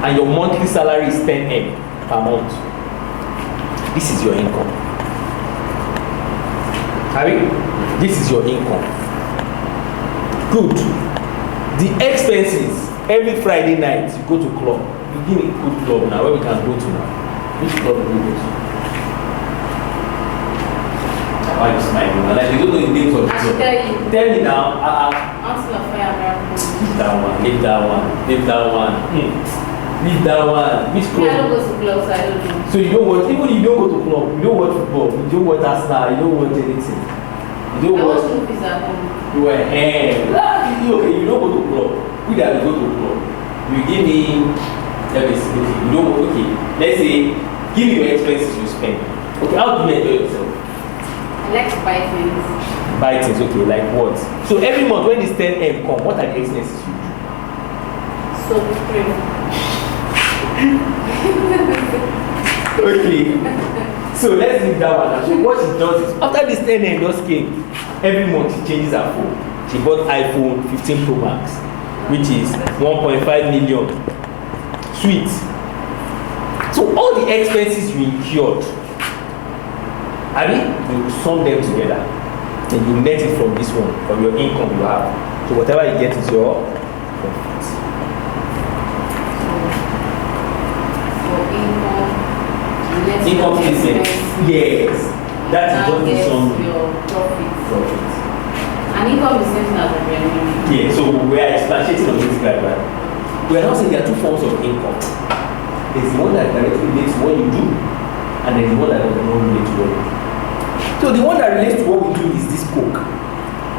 and your monthly salary is 10M per month. This is your income. This is your income. Good. The expenses, every Friday night you go to club. You give me a good club now where we can go to now. Which club do we go to? Why are you smiling? Like you don't know the names of the club. Tell me now. Council of Fire America. Leave that one. Leave that one. Which Me, I don't club? go to clubs, I don't know. So you don't watch, even you don't go to club, you don't watch football, you don't watch Arsenal, you don't watch anything. You I don't watch watch. movies at home. You were okay, you don't go to club. We that go to club. You give me, let me see, okay, you don't, okay, let's say, give me your expenses you spend. Okay, how do you enjoy yourself? I like to buy things. Buy things, okay, like what? So every month when this 10M come, what are the expenses you do? Soap, cream. Okay. So let's leave that one. So what she does is, after this 10M just came, every month she changes her phone. She bought iPhone 15 Pro Max, which is 1.5 million. Sweet. So all the expenses you incurred, I mean, you sum them together, and you net it from this one, from your income you have. So whatever you get is your profit. So Income statement. Yes. That is just the sum. your profit. Profit. And income is something as a revenue. Yeah, so we are expatiating on this guideline. We are now saying there are two forms of income. There's the one that directly relates to what you do, and there's the one that does not relate to what you do. So the one that relates to what we do is this Coke.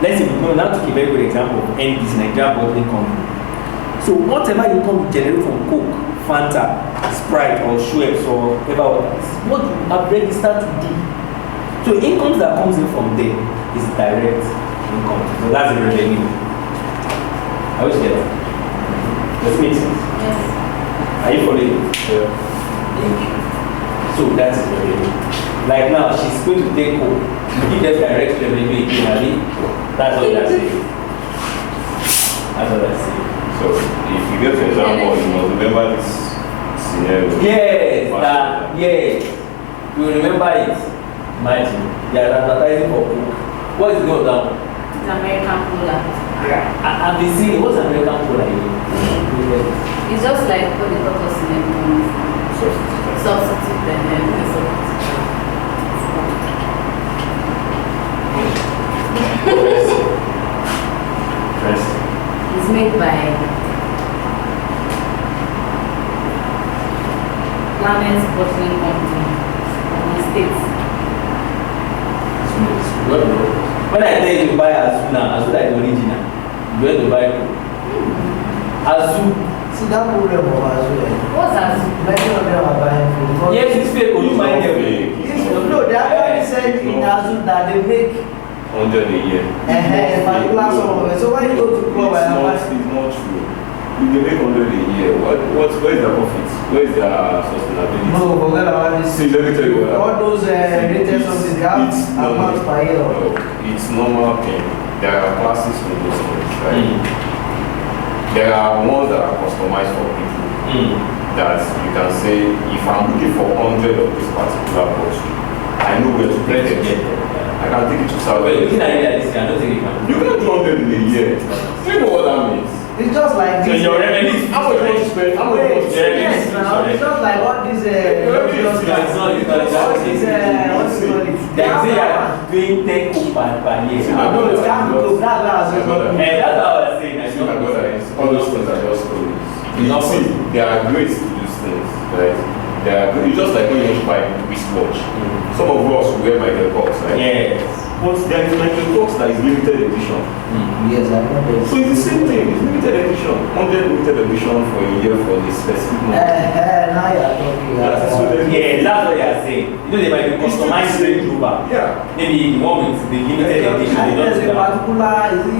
Let's say we now take a very good example of NBC, Nigeria Bottling Company. So whatever income you generate from Coke, Fanta, Sprite, or Schweppes, or whatever, what you have registered to do. So income that comes in from there is direct income. So that's the revenue. I wish you get that. Does it make sense? Yes. Are you following? Yeah. So that's the revenue. Like now, she's going to take Coke. You give them direct revenue again, that's what you're saying. That's what I'm saying. So if you get to example, you must remember this scenario. Yes, yes. You remember it. Imagine. They are advertising for Coke. What is going on? It's American Cola. I've been seeing what's American Cola again? It's just like what they taught us in economics. Substitute them and substitute. First. It's made by Planet Bottling Company in the States. When I tell you to buy Azuna is the original. You have to buy Azu. See that problem of Azu. What's that? Many of them are buying food. because- Yes, it's fake. You buy them. No, they actually said in Azu that they make 100 a year. a particular sum of it. So when you go to club It's and not, buy, it's not true. You can make 100 a year. Where is the profit? Where is the sustainability? no, forget about this. See, let me tell you what All happened. those rated something, they have amounts per year. No, it's normal thing. There are classes for those things, right? There are ones that are customized for people. That you can say, if I'm looking for 100 of this particular bottle, I know where to Let's get get it. them. I can take it to But Saudi. looking at it like this, I don't think you can. You can't do 100 in a year. Do you know what that means? It's just like So this. your revenue is How much you want to spend? How much you want to spend? Yes, now it's just like what this It's not what this what do you call it? They say you are doing 10 Coke per year. See, I know it's kind of close. That's why I was And that's what I was saying. I See, my know. brother, all those things are just stories. Not See, there are ways to do things, right? There are, it's just like when you want to buy wristwatch. Some of us wear Michael Kors, right? Yes. But there is Michael Kors that is limited edition. Yes, I know this. So it's the same thing, it's limited edition. 100 limited edition for a year for the specific month. Now you're talking. That's so there's- Yeah, that's what they are saying. You know, they might be customized Range Rover. Yeah. Maybe the one with the limited edition. They And there's a don't do that. particular, is it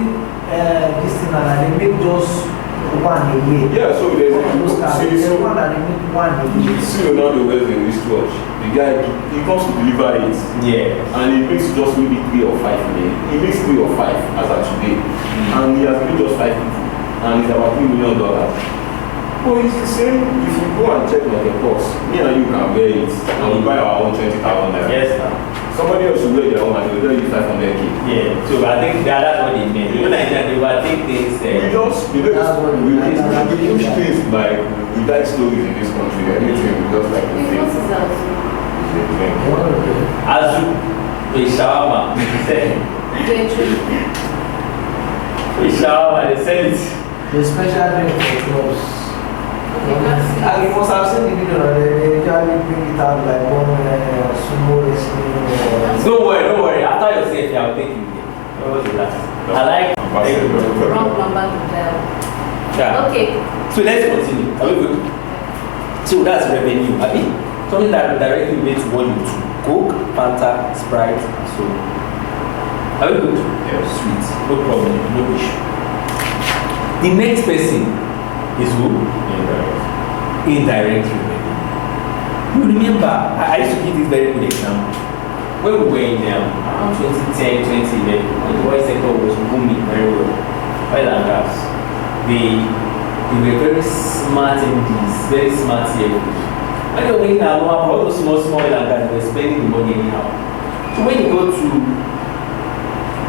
this thing that they make just one a year. Yeah, so there's Those cars, see, there's so one that they make one a you year. see Ronaldo wears the wristwatch. The guy, he comes to deliver it. Yeah. And he makes just maybe 3 or 5 million. He makes 3 or 5 as of today. And he has made just 5 people. And it's about $3 million. But it's the same. If you go and check Michael Kors, me and you can wear it. And we buy our own 20,000 naira. Yes, sir. Somebody else will wear their own and they'll tell you 500K. Yeah. So I think that's what they mean. Even like that, they will take things. We just, we push things like, we like stories in this country. Anything, we just like to Wait, think. what is that? Azu, a shawarma. Get true. A shawarma, they sell it. The special drink for clubs. Okay, that's it. And you must have seen the video that they usually bring it out like one sumo wrestling. Don't worry. After your safety, I'll take you there. What was the last? I like. Wrong number to dial. Yeah. Okay. So let's continue. Are we good? So that's revenue. I mean, something that directly relates to what you do. Coke, Fanta, Sprite, and so on. Are we good? Yes. Sweet. No problem. No issue. The next person is who? Indirect revenue. You remember, I used to give this very good example. When we were in around 2010, 2011, when the oil sector was booming very well, oil and gas, they were very smart in this, very smart CFOs. When they were making our all those small oil and gas, they were spending the money anyhow. So when you go to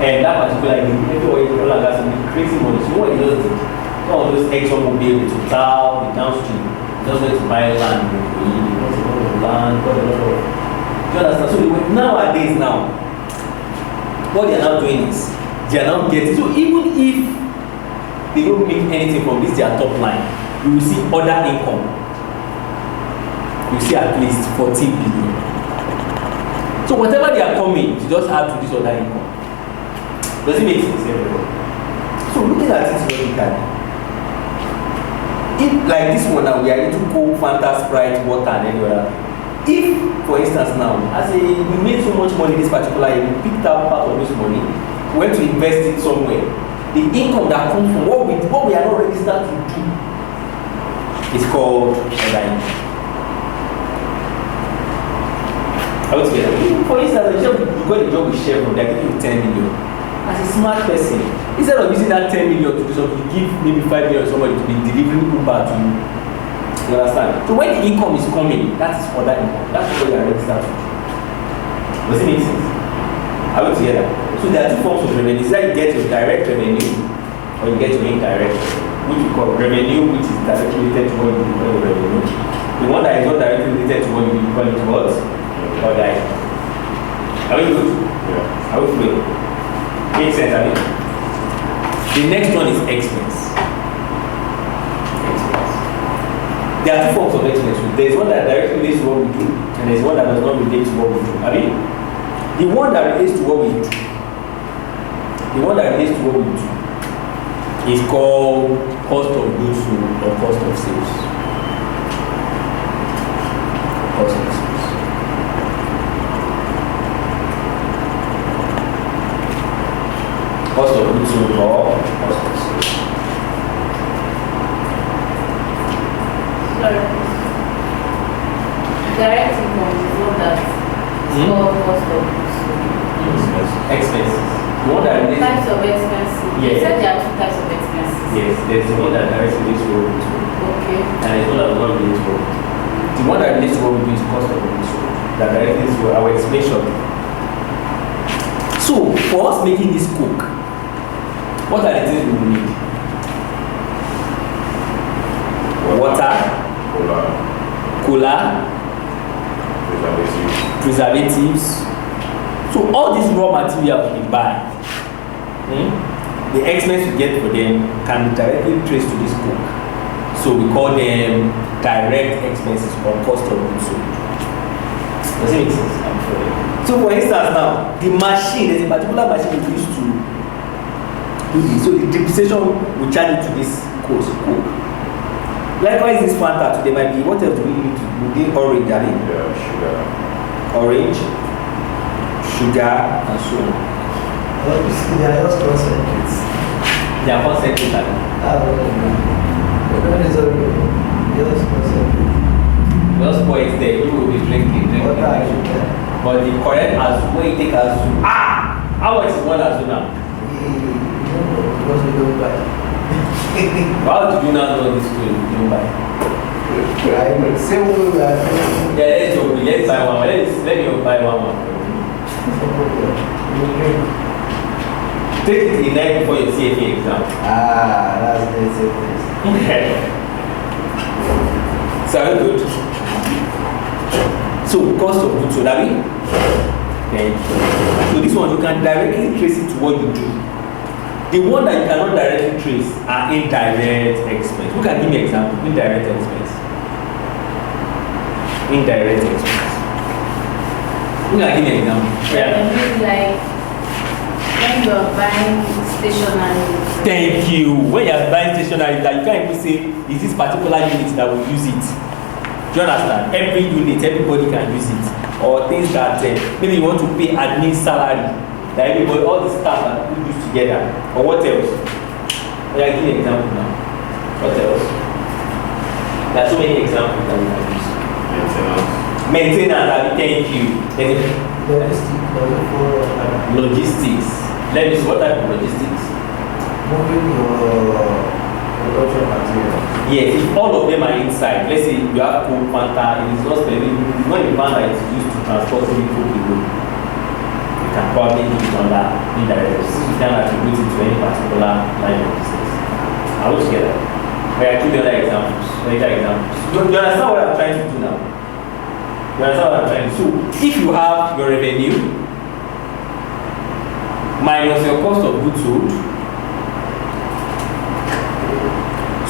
that particular maybe oil and gas will be crazy money. So what he does is some of those ExxonMobil, the Total, the downstream, just went to buy land, because a lot of land, got a lot of. Do you understand? So nowadays what they are now doing is they are now getting. So even if they don't make anything from this their top line, you will see other income. You see at least 14 billion. So whatever they are coming, you just add to this other income. Does it make sense? So looking at it logically, if like this one now we are into Coke, Fanta, Sprite, water, and any other. If, for instance, now, as we made so much money this particular year, we picked up part of this money, went to invest it somewhere. The income that comes from what we are not registered to do is called other income. I would say that. For instance, you got a job with Chevron, they're giving you 10 million. As a smart person, instead of using that 10 million to do something, you give maybe 5 million to somebody to be delivering Uber to you. You understand? So when the income is coming, that is other income. That's what you are registered to. Does it make sense? I would say that. So there are two forms of revenue. It's like you get your direct revenue or you get your indirect, which we call revenue, which is directly related to what you call your revenue. The one that is not directly related to what you call it what? Or that. Are we good? Yeah. Are we good? Makes sense, I mean. The next one is expense. There are two forms of expense. There is one that directly relates to what we do, and there is one that does not relate to what we do. I mean, the one that relates to what we do, is called cost of goods sold or cost of sales. Cost of sales. Cost of goods sold or cost of sales. Sorry. Direct income is not that. It's called cost of goods sold. Expenses. The one that relates Types of expenses. Yes. You said there are two types of expenses. Yes, there's the one that directly relates to what we do. Okay. And there's one that does not relate to what we do. The one that relates to what we do is cost of goods sold. That directly relates to our explanation. So, for us making this Coke, what are the things we will need? Water, cola, preservatives. So all these raw materials we buy, the expense we get for them can be directly traced to this Coke. So we call them direct expenses or cost of goods sold. Does it make sense? I'm sure. So for instance now, the machine, there's a particular machine we use to do this. So the depreciation we charge it to this Coke. Likewise, this Fanta today might be, what else do we need to do? We need orange, I mean? Yeah, sugar. Orange, sugar, and so on. Well, you see, they are just concentrates. They are concentrated. When is it? Just concentrate. Just for it there, you will be drinking. Water, sugar. But the correct as when you take as how much is one as now? Because we don't buy. How do you now know this food you don't buy? I will say we are doing. Yeah, let's buy one. Let me buy one. Take it the night before your CFA exam. That's the Okay. So good. So cost of goods sold, I mean. Thank you. So this one you can directly trace it to what you do. The one that you cannot directly trace are indirect expenses. Who can give me example? Indirect expense. Indirect expense. Who can give me example? Yeah. Maybe like when you are buying stationery. Thank you. When you are buying stationery, that you can't even say, is this particular unit that will use it? Do you understand? Every unit, everybody can use it. Or things that maybe you want to pay admin salary. That everybody, all the staff that people use together. Or what else? Yeah, give me an example now. What else? There are so many examples that we can use. Maintenance, thank you. Logistics. Let me see, what type of logistics? Moving your production material. Yes, if all of them are inside, let's say you have Coke, Fanta, it is not spending, it's not a van that is used to transport any Coke alone. You can probably do it on that indirect. Since you can attribute it to any particular line of business. Are we together? There are two other examples. Do you understand what I'm trying to do now? You understand what I'm trying to do? So, if you have your revenue minus your cost of goods sold,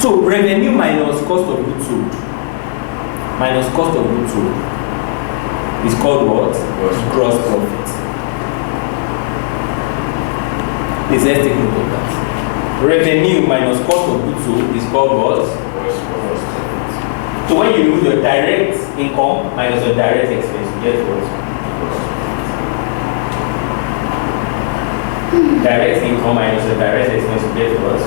so revenue minus cost of goods sold minus cost of goods sold is called what? Gross profit. Please let's take note of that. Revenue minus cost of goods sold is called what? So when you use your direct income minus your direct expense, you get what? Direct income minus your direct expense, you get what?